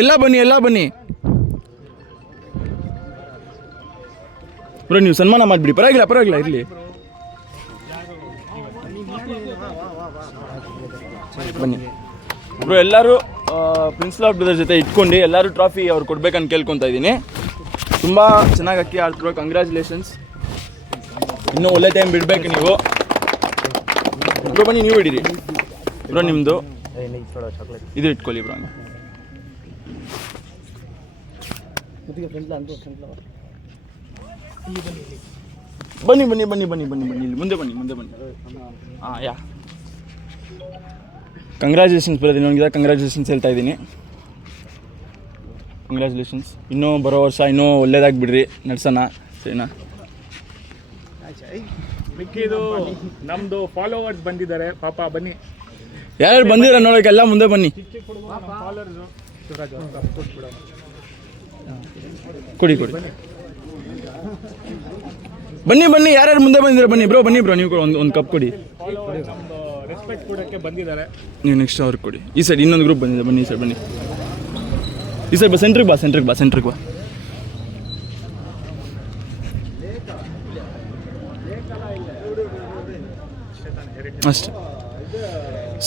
ಎಲ್ಲ ಬನ್ನಿ ಬ್ರೋ. ನೀವು ಸನ್ಮಾನ ಮಾಡಿಬಿಡಿ, ಪರವಾಗಿಲ್ಲ ಇರಲಿ. ಬನ್ನಿ ಬ್ರೋ, ಎಲ್ಲರೂ ಪ್ರಿನ್ಸಿಪಲ್ ಆಫ್ ಬ್ರದರ್ ಜೊತೆ ಇಟ್ಕೊಂಡು ಎಲ್ಲರೂ ಟ್ರಾಫಿ ಅವ್ರು ಕೊಡ್ಬೇಕಂತ ಕೇಳ್ಕೊತಾ ಇದ್ದೀನಿ. ತುಂಬ ಚೆನ್ನಾಗಿ ಅಕ್ಕಿ ಆಡ್ತಿರೋ, ಕಂಗ್ರ್ಯಾಚುಲೇಷನ್ಸ್. ಇನ್ನೂ ಒಳ್ಳೆ ಟೈಮ್ ಬಿಡಬೇಕು ನೀವು. ಬ್ರೋ ಬನ್ನಿ, ನೀವು ಹಿಡೀರಿ ಬ್ರೋ, ನಿಮ್ಮದು ಇದು ಇಟ್ಕೊಳ್ಳಿ ಬ್ರೋ. ಹಂಗೆ ಬನ್ನಿ ಬನ್ನಿ ಬನ್ನಿ ಬನ್ನಿ ಬನ್ನಿ ಬನ್ನಿ ಇಲ್ಲಿ ಮುಂದೆ ಬನ್ನಿ, ಮುಂದೆ ಬನ್ನಿ. ಹಾಂ, ಯಾ ಕಂಗ್ರ್ಯಾಚುಲೇಷನ್ಸ್ ಬ್ರದರ್, ಇನ್ನೊಂದಿದೆ ಕಂಗ್ರ್ಯಾಚುಲೇಷನ್ಸ್ ಹೇಳ್ತಾ ಇದ್ದೀನಿ. ಕಂಗ್ರ್ಯಾಚುಲೇಷನ್ಸ್. ಇನ್ನೂ ಬರೋ ವರ್ಷ ಇನ್ನೂ ಒಳ್ಳೇದಾಗಿ ಬಿಡ್ರಿ, ನಡ್ಸೋಣ, ಸರಿನಾ? ಮಿಕ್ಕಿದು ನಮ್ಮದು ಫಾಲೋವರ್ಸ್ ಬಂದಿದ್ದಾರೆ ಪಾಪ, ಬನ್ನಿ. ಯಾರು ಬಂದಿರ ನೋಡೋಕೆ ಎಲ್ಲ ಮುಂದೆ ಬನ್ನಿ. ಕೊಡಿ ಕೊಡಿ, ಬನ್ನಿ ಬನ್ನಿ, ಯಾರ್ಯಾರು ಮುಂದೆ ಬಂದಿರ ಬನ್ನಿ ಬ್ರೋ, ಬನ್ನಿ ಬ್ರೋ, ನೀವು ಒಂದು ಕಪ್ ಕೊಡಿ. ರೆಸ್ಪೆಕ್ಟ್ ಕೊಡೋಕ್ಕೆ ಬಂದಿದ್ದಾರೆ. ನೀವು ನೆಕ್ಸ್ಟ್ ಅವ್ರಿಗೆ ಕೊಡಿ. ಈ ಸೈಡ್ ಇನ್ನೊಂದು ಗ್ರೂಪ್ ಬಂದಿದೆ, ಬನ್ನಿ ಈ ಸೈಡ್ ಬನ್ನಿ. ಈ ಸೈಡ್ ಬಾ, ಸೆಂಟ್ರಿಗೆ ಬಾ, ಸೆಂಟ್ರಿಗೆ ಬಾ, ಸೆಂಟ್ರಿಗೆ ಬಾ. ಅಷ್ಟೇ.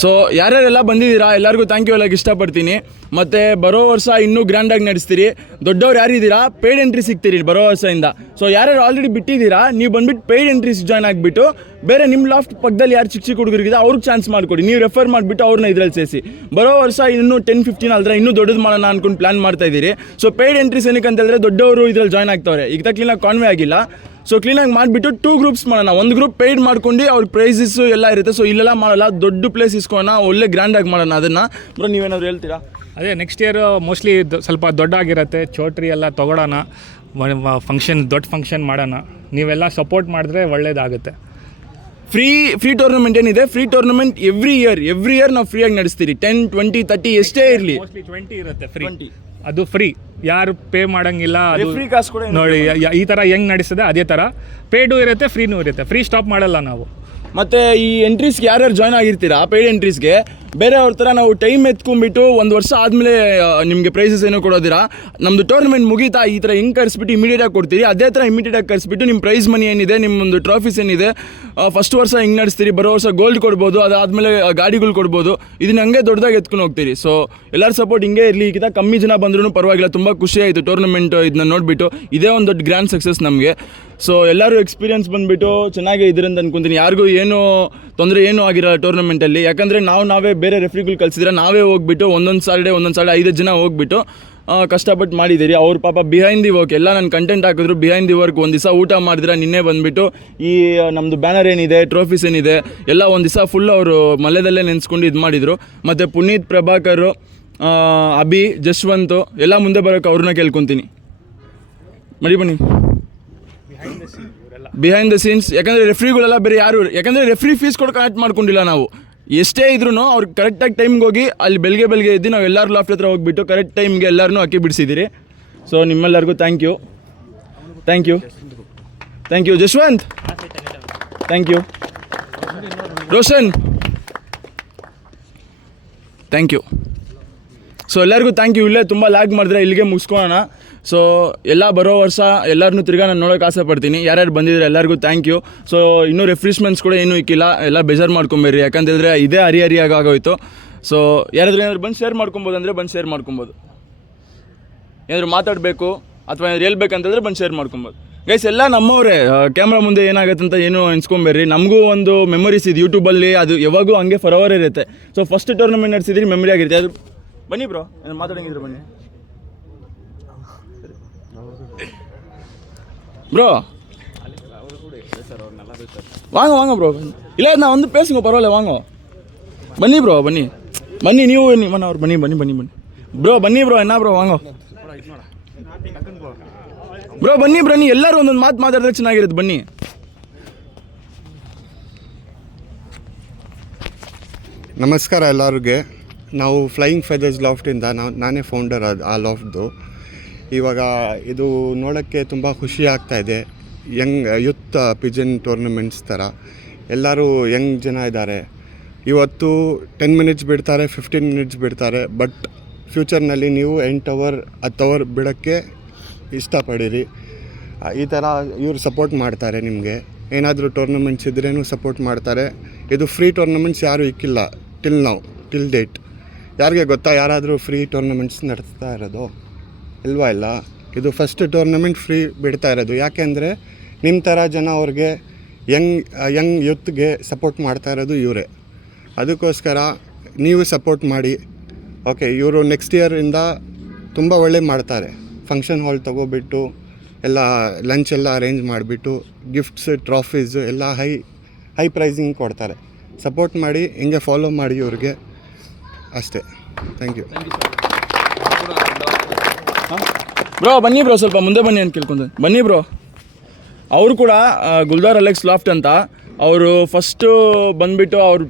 ಸೊ ಯಾರ್ಯಾರೆಲ್ಲ ಬಂದಿದ್ದೀರಾ ಎಲ್ಲರಿಗೂ ಥ್ಯಾಂಕ್ ಯು ಹೇಳೋಕ್ಕೆ ಇಷ್ಟಪಡ್ತೀನಿ. ಮತ್ತು ಬರೋ ವರ್ಷ ಇನ್ನೂ ಗ್ರ್ಯಾಂಡಾಗಿ ನಡೆಸ್ತೀರಿ. ದೊಡ್ಡವ್ರು ಯಾರಿದ್ದೀರಾ ಪೇಯ್ಡ್ ಎಂಟ್ರಿ ಸಿಗ್ತೀರಿ ಬರೋ ವರ್ಷದಿಂದ. ಸೊ ಯಾರ್ಯಾರು ಆಲ್ರೆಡಿ ಬಿಟ್ಟಿದ್ದೀರಾ, ನೀವು ಬಂದುಬಿಟ್ಟು ಪೇಯ್ಡ್ ಎಂಟ್ರೀಸ್ ಜಾಯ್ನ್ ಆಗಿಬಿಟ್ಟು ಬೇರೆ ನಿಮ್ಮ ಲಾಫ್ಟ್ ಪಕ್ಕದಲ್ಲಿ ಯಾರು ಚಿಕ್ಕ ಚಿಕ್ಕ ಹುಡುಗರಿಗಿದೆ ಅವ್ರಿಗೆ ಚಾನ್ಸ್ ಮಾಡಿಕೊಡಿ. ನೀವು ರೆಫರ್ ಮಾಡಿಬಿಟ್ಟು ಅವ್ರನ್ನ ಇದರಲ್ಲಿ ಸೇರಿಸಿ. ಬರೋ ವರ್ಷ ಇನ್ನೂ 10-15 ಅಲ್ದ್ರೆ ಇನ್ನೂ ದೊಡ್ಡದು ಮಾಡೋಣ ಅಂದ್ಕೊಂಡು ಪ್ಲ್ಯಾನ್ ಮಾಡ್ತಾ ಇದ್ದೀರಿ. ಸೊ ಪೇಯ್ಡ್ ಎಂಟ್ರೀಸ್ ಏನಕ್ಕೆ ಅಂತಂದರೆ ದೊಡ್ಡವರು ಇದರಲ್ಲಿ ಜಾಯ್ನ್ ಆಗ್ತವ್ರೆ. ಈಗ ಕ್ಲೀನಾಗಿ ಕಾನ್ವೆ ಆಗಿಲ್ಲ. ಸೊ ಕ್ಲೀನಾಗಿ ಮಾಡಿಬಿಟ್ಟು 2 ಗ್ರೂಪ್ಸ್ ಮಾಡೋಣ. ಒಂದು ಗ್ರೂಪ್ ಪೇಯ್ಡ್ ಮಾಡ್ಕೊಂಡು ಅವ್ರ ಪ್ರೈಸಸ್ಸು ಎಲ್ಲ ಇರುತ್ತೆ. ಸೊ ಇಲ್ಲೆಲ್ಲ ಮಾಡಲ್ಲ, ದೊಡ್ಡ ಪ್ಲೇಸ್ ಇಸ್ಕೊಳ್ಳೋಣ, ಒಳ್ಳೆ ಗ್ರ್ಯಾಂಡಾಗಿ ಮಾಡೋಣ ಅದನ್ನು. ಬ್ರೋ ನೀವೇನಾದ್ರು ಹೇಳ್ತೀರಾ? ಅದೇ ನೆಕ್ಸ್ಟ್ ಇಯರ್ ಮೋಸ್ಟ್ಲಿ ಸ್ವಲ್ಪ ದೊಡ್ಡ ಆಗಿರುತ್ತೆ, ಚೋಟ್ರಿ ಎಲ್ಲ ತೊಗೊಳೋಣ, ಫಂಕ್ಷನ್ ದೊಡ್ಡ ಫಂಕ್ಷನ್ ಮಾಡೋಣ. ನೀವೆಲ್ಲ ಸಪೋರ್ಟ್ ಮಾಡಿದ್ರೆ ಒಳ್ಳೇದಾಗುತ್ತೆ. ಫ್ರೀ ಟೂರ್ನಮೆಂಟ್ ಏನಿದೆ, ಫ್ರೀ ಟೂರ್ನಮೆಂಟ್ ಎವ್ರಿ ಇಯರ್ ನಾವು ಫ್ರೀಯಾಗಿ ನಡೆಸ್ತೀರಿ. 10, 20, 30 ಎಷ್ಟೇ ಇರಲಿ, ಮೋಸ್ಟ್ಲಿ 20 ಇರುತ್ತೆ ಫ್ರೀ. ಅದು ಫ್ರೀ, ಯಾರು ಪೇ ಮಾಡೋಂಗಿಲ್ಲ. ಅದು ಫ್ರೀ ಕಾಸು ಕೂಡ ನೋಡಿ ಈ ಥರ ಹೆಂಗೆ ನಡೆಸ್ತದೆ ಅದೇ ಥರ ಪೇಡು ಇರುತ್ತೆ, ಫ್ರೀನೂ ಇರುತ್ತೆ. ಫ್ರೀ ಸ್ಟಾಪ್ ಮಾಡಲ್ಲ ನಾವು. ಮತ್ತು ಈ ಎಂಟ್ರೀಸ್ಗೆ ಯಾರ್ಯಾರು ಜಾಯ್ನ್ ಆಗಿರ್ತೀರಾ ಪೇಯ್ಡ್ ಎಂಟ್ರೀಸ್ಗೆ, ಬೇರೆ ಅವ್ರ ಥರ ನಾವು ಟೈಮ್ ಎತ್ಕೊಂಡ್ಬಿಟ್ಟು 1 ವರ್ಷ ಆದಮೇಲೆ ನಿಮಗೆ ಪ್ರೈಸಸ್ ಏನೋ ಕೊಡೋದಿರಾ. ನಮ್ಮದು ಟೂರ್ನಮೆಂಟ್ ಮುಗೀತಾ ಈ ಥರ ಹೆಂಗೆ ಕರೆಸ್ಬಿಟ್ಟು ಇಮಿಡಿಯೇಟಾಗಿ ಕೊಡ್ತೀರಿ, ಅದೇ ಥರ ಇಮಿಡಿಯೇಟಾಗಿ ಕರೆಸ್ಬಿಟ್ಟು ನಿಮ್ಮ ಪ್ರೈಸ್ ಮನಿ ಏನಿದೆ, ನಿಮ್ಮೊಂದು ಟ್ರಾಫೀಸ್ ಏನಿದೆ, ಫಸ್ಟ್ ವರ್ಷ ಹಿಂಗೆ ನಡೆಸ್ತೀರಿ, ಬರೋ ವರ್ಷ ಗೋಲ್ಡ್ ಕೊಡ್ಬೋದು, ಅದಾದಮೇಲೆ ಗಾಡಿಗಳು ಕೊಡ್ಬೋದು. ಇದನ್ನ ಹಂಗೆ ದೊಡ್ಡದಾಗಿ ಎತ್ಕೊಂಡು ಹೋಗ್ತೀರಿ. ಸೊ ಎಲ್ಲರ ಸಪೋರ್ಟ್ ಹಿಂಗೆ ಇರಲಿ. ಈಗಿಂತ ಕಮ್ಮಿ ಜನ ಬಂದ್ರೂ ಪರವಾಗಿಲ್ಲ. ತುಂಬ ಖುಷಿ ಆಯಿತು ಟೂರ್ನಮೆಂಟ್ ಇದನ್ನ ನೋಡಿಬಿಟ್ಟು. ಇದೇ ಒಂದು ದೊಡ್ಡ ಗ್ರ್ಯಾಂಡ್ ಸಕ್ಸಸ್ ನಮಗೆ. ಸೊ ಎಲ್ಲರೂ ಎಕ್ಸ್ಪೀರಿಯನ್ಸ್ ಬಂದುಬಿಟ್ಟು ಚೆನ್ನಾಗಿ ಇದರಿಂದ ಅಂದ್ಕೊತೀನಿ. ಯಾರಿಗೂ ಏನೂ ತೊಂದರೆ ಏನೂ ಆಗಿರಲ್ಲ ಟೂರ್ನಮೆಂಟಲ್ಲಿ. ಯಾಕಂದರೆ ನಾವೇ ಬೇರೆ ರೆಫ್ರಿಗಳು ಕಳಿಸಿದ್ರೆ ನಾವೇ ಹೋಗ್ಬಿಟ್ಟು ಒಂದೊಂದು ಸಾಟರ್ಡೆ 5 ಜನ ಹೋಗ್ಬಿಟ್ಟು ಕಷ್ಟಪಟ್ಟು ಮಾಡಿದ್ದೀರಿ. ಅವ್ರ ಪಾಪ ಬಿಹೈಂಡ್ ದಿ ವರ್ಕ್ ಎಲ್ಲ ನಾನು ಕಂಟೆಂಟ್ ಹಾಕಿದ್ರು. ಬಿಹೈಂಡ್ ದಿ ವರ್ಕ್ ಒಂದು ದಿವಸ ಊಟ ಮಾಡಿದ್ರೆ ನಿನ್ನೆ ಬಂದುಬಿಟ್ಟು ಈ ನಮ್ಮದು ಬ್ಯಾನರ್ ಏನಿದೆ, ಟ್ರೋಫೀಸ್ ಏನಿದೆ ಎಲ್ಲ ಒಂದು ದಿವಸ ಫುಲ್ ಅವರು ಮಲೆದಲ್ಲೇ ನೆನೆಸ್ಕೊಂಡು ಇದು ಮಾಡಿದರು. ಮತ್ತು ಪುನೀತ್, ಪ್ರಭಾಕರ್, ಅಭಿ, ಜಶ್ವಂತ್ ಎಲ್ಲ ಮುಂದೆ ಬರೋಕ್ಕೆ ಅವ್ರನ್ನ ಕೇಳ್ಕೊತೀನಿ. ಬನ್ನಿ ಬಿಹೈಂಡ್ ದ ಸೀನ್ಸ್. ಯಾಕಂದರೆ ರೆಫ್ರಿಗಳೆಲ್ಲ ಬೇರೆ ಯಾರು, ಯಾಕಂದರೆ ರೆಫ್ರಿ ಫೀಸ್ ಕೂಡ ಕನೆಕ್ಟ್ ಮಾಡ್ಕೊಂಡಿಲ್ಲ ನಾವು. ಎಷ್ಟೇ ಇದ್ರೂ ಅವ್ರು ಕರೆಕ್ಟಾಗಿ ಟೈಮ್ಗೆ ಹೋಗಿ ಅಲ್ಲಿ ಬೆಳಗ್ಗೆ ಎದ್ದು ನಾವು ಎಲ್ಲರೂ ಲಾಫ್ಟ್ ಹತ್ರ ಹೋಗಿಬಿಟ್ಟು ಕರೆಕ್ಟ್ ಟೈಮ್ಗೆ ಎಲ್ಲರೂ ಅಕ್ಕಿ ಬಿಡಿಸಿದ್ದೀರಿ. ಸೊ ನಿಮ್ಮೆಲ್ಲರಿಗೂ thank you Jashwanth, thank you Roshan, thank you. So ಎಲ್ಲರಿಗೂ ಥ್ಯಾಂಕ್ ಯು. ಇಲ್ಲೇ ತುಂಬ ಲ್ಯಾಗ್ ಮಾಡಿದ್ರೆ ಇಲ್ಲಿಗೆ ಮುಗಿಸ್ಕೊಳ್ಳೋಣ. ಸೊ ಎಲ್ಲ ಬರೋ ವರ್ಷ ಎಲ್ಲರನ್ನೂ ತಿರ್ಗಾ ನಾನು ನೋಡೋಕೆ ಆಸೆ ಪಡ್ತೀನಿ. ಯಾರ್ಯಾರು ಬಂದಿದ್ರೆ ಎಲ್ಲರಿಗೂ ಥ್ಯಾಂಕ್ ಯು. ಸೊ ಇನ್ನೂ ರಿಫ್ರೆಶ್ಮೆಂಟ್ಸ್ ಕೂಡ ಏನೂ ಇಕ್ಕಿಲ್ಲ, ಎಲ್ಲ ಬೇಜಾರು ಮಾಡ್ಕೊಂಬೇರಿ. ಯಾಕಂತೇಳಿದ್ರೆ ಇದೇ ಹರಿಯಾಗಿ ಆಗೋಯ್ತು. ಸೊ ಏನಾದರೂ ಬಂದು ಶೇರ್ ಮಾಡ್ಕೊಬೋದು ಅಂದರೆ ಬಂದು ಶೇರ್ ಮಾಡ್ಕೊಬೋದು. ಏನಾದರೂ ಮಾತಾಡಬೇಕು ಅಥವಾ ಏನಾದ್ರು ಹೇಳ್ಬೇಕಂತಂದ್ರೆ ಬಂದು ಶೇರ್ ಮಾಡ್ಕೊಬೋದು. ಗೈಸ್ ಎಲ್ಲ ನಮ್ಮವರೇ. ಕ್ಯಾಮ್ರಾ ಮುಂದೆ ಏನಾಗುತ್ತೆ ಅಂತ ಏನೂ ಎನ್ಸ್ಕೊಂಬೇರಿ. ನಮಗೂ ಒಂದು ಮೆಮೊರೀಸ್ ಇದೆ ಯೂಟ್ಯೂಬಲ್ಲಿ, ಅದು ಯಾವಾಗೂ ಹಂಗೆ ಫಾರ್ವರ್ ಇರುತ್ತೆ. ಸೊ ಫಸ್ಟ್ ಟೂರ್ನಮೆಂಟ್ ನಡೆಸಿದ್ರಿ, ಮೆಮೊರಿ ಆಗಿರುತ್ತೆ. ಅದು ಬನ್ನಿ ಬ್ರೋ, ಮಾತಾಡಂಗಿದ್ರೆ ಬನ್ನಿ ப்ரோ வாங்க ப்ரோ. இல்லை நான் வந்து பேசுங்க, பரவாயில்ல, வாங்க. பன்னி ப்ரோ, பன்னி ನೀವು ಮನ ಅವ್ರು ಬನ್ನಿ ಬ್ರೋ, ಬನ್ನಿ ಬ್ರೋ. என்ன ಬ್ರೋ, ವಾಂಗೋ ಬ್ರೋ, ಬನ್ನಿ ಬ್ರೋ. ನೀವು ಎಲ್ಲರೂ ಒಂದೊಂದು ಮಾತಾಡಿದ್ರೆ ಚೆನ್ನಾಗಿರುತ್ತೆ. ಬನ್ನಿ. ನಮಸ್ಕಾರ ಎಲ್ಲರಿಗೆ. ನಾವು ಫ್ಲೈಯಿಂಗ್ ಫೆದರ್ಸ್ ಲಾಫ್ಟಿಂದ ನಾನೇ ಫೌಂಡರ್ ಆ ಲಾಫ್ಟ್ದು. ಇವಾಗ ಇದು ನೋಡೋಕ್ಕೆ ತುಂಬ ಖುಷಿ ಆಗ್ತಾಯಿದೆ. ಯೂತ್ ಪಿಜನ್ ಟೂರ್ನಮೆಂಟ್ಸ್ ಥರ ಎಲ್ಲರೂ ಯಂಗ್ ಜನ ಇದ್ದಾರೆ. ಇವತ್ತು 10 ಮಿನಿಟ್ಸ್ ಬಿಡ್ತಾರೆ, 15 ಮಿನಿಟ್ಸ್ ಬಿಡ್ತಾರೆ. ಬಟ್ ಫ್ಯೂಚರ್ನಲ್ಲಿ ನೀವು 8 ಅವರ್ 10 ಅವರ್ ಬಿಡೋಕ್ಕೆ ಇಷ್ಟಪಡಿರಿ. ಈ ಥರ ಇವ್ರು ಸಪೋರ್ಟ್ ಮಾಡ್ತಾರೆ. ನಿಮಗೆ ಏನಾದರೂ ಟೂರ್ನಮೆಂಟ್ಸ್ ಇದ್ರೇನು ಸಪೋರ್ಟ್ ಮಾಡ್ತಾರೆ. ಇದು ಫ್ರೀ ಟೂರ್ನಮೆಂಟ್ಸ್ ಯಾರೂ ಇಕ್ಕಿಲ್ಲ ಟಿಲ್ ಡೇಟ್. ಯಾರಿಗೆ ಗೊತ್ತಾ ಯಾರಾದರೂ ಫ್ರೀ ಟೂರ್ನಮೆಂಟ್ಸ್ ನಡೆಸ್ತಾ ಇರೋದು? ಇಲ್ವಾ ಇಲ್ಲ. ಇದು ಫಸ್ಟ್ ಟೂರ್ನಮೆಂಟ್ ಫ್ರೀ ಬಿಡ್ತಾ ಇರೋದು. ಯಾಕೆಂದರೆ ನಿಮ್ಮ ಥರ ಜನ ಅವ್ರಿಗೆ ಯಂಗ್ ಯೂತ್ಗೆ ಸಪೋರ್ಟ್ ಮಾಡ್ತಾ ಇರೋದು ಇವರೇ. ಅದಕ್ಕೋಸ್ಕರ ನೀವು ಸಪೋರ್ಟ್ ಮಾಡಿ. ಓಕೆ, ಇವರು ನೆಕ್ಸ್ಟ್ ಇಯರಿಂದ ತುಂಬ ಒಳ್ಳೆ ಮಾಡ್ತಾರೆ. ಫಂಕ್ಷನ್ ಹಾಲ್ ತೊಗೊಬಿಟ್ಟು ಎಲ್ಲ ಲಂಚ್ ಎಲ್ಲ ಅರೇಂಜ್ ಮಾಡಿಬಿಟ್ಟು ಗಿಫ್ಟ್ಸ್ ಟ್ರಾಫೀಸ್ ಎಲ್ಲ ಹೈ ಪ್ರೈಸಿಂಗ್ ಕೊಡ್ತಾರೆ. ಸಪೋರ್ಟ್ ಮಾಡಿ, ಹಿಂಗೆ ಫಾಲೋ ಮಾಡಿ ಇವ್ರಿಗೆ ಅಷ್ಟೇ. Thank you. ಬ್ರೋ ಬನ್ನಿ ಬ್ರೋ, ಸ್ವಲ್ಪ ಮುಂದೆ ಬನ್ನಿ ಅಂತ ಕೇಳ್ಕೊಂಡೆ. ಬನ್ನಿ ಬ್ರೋ. ಅವರು ಕೂಡ ಗುಲ್ದಾರ್ ಅಲೆಕ್ಸ್ ಲಾಫ್ಟ್ ಅಂತ, ಅವರು ಫಸ್ಟು ಬಂದುಬಿಟ್ಟು ಅವ್ರ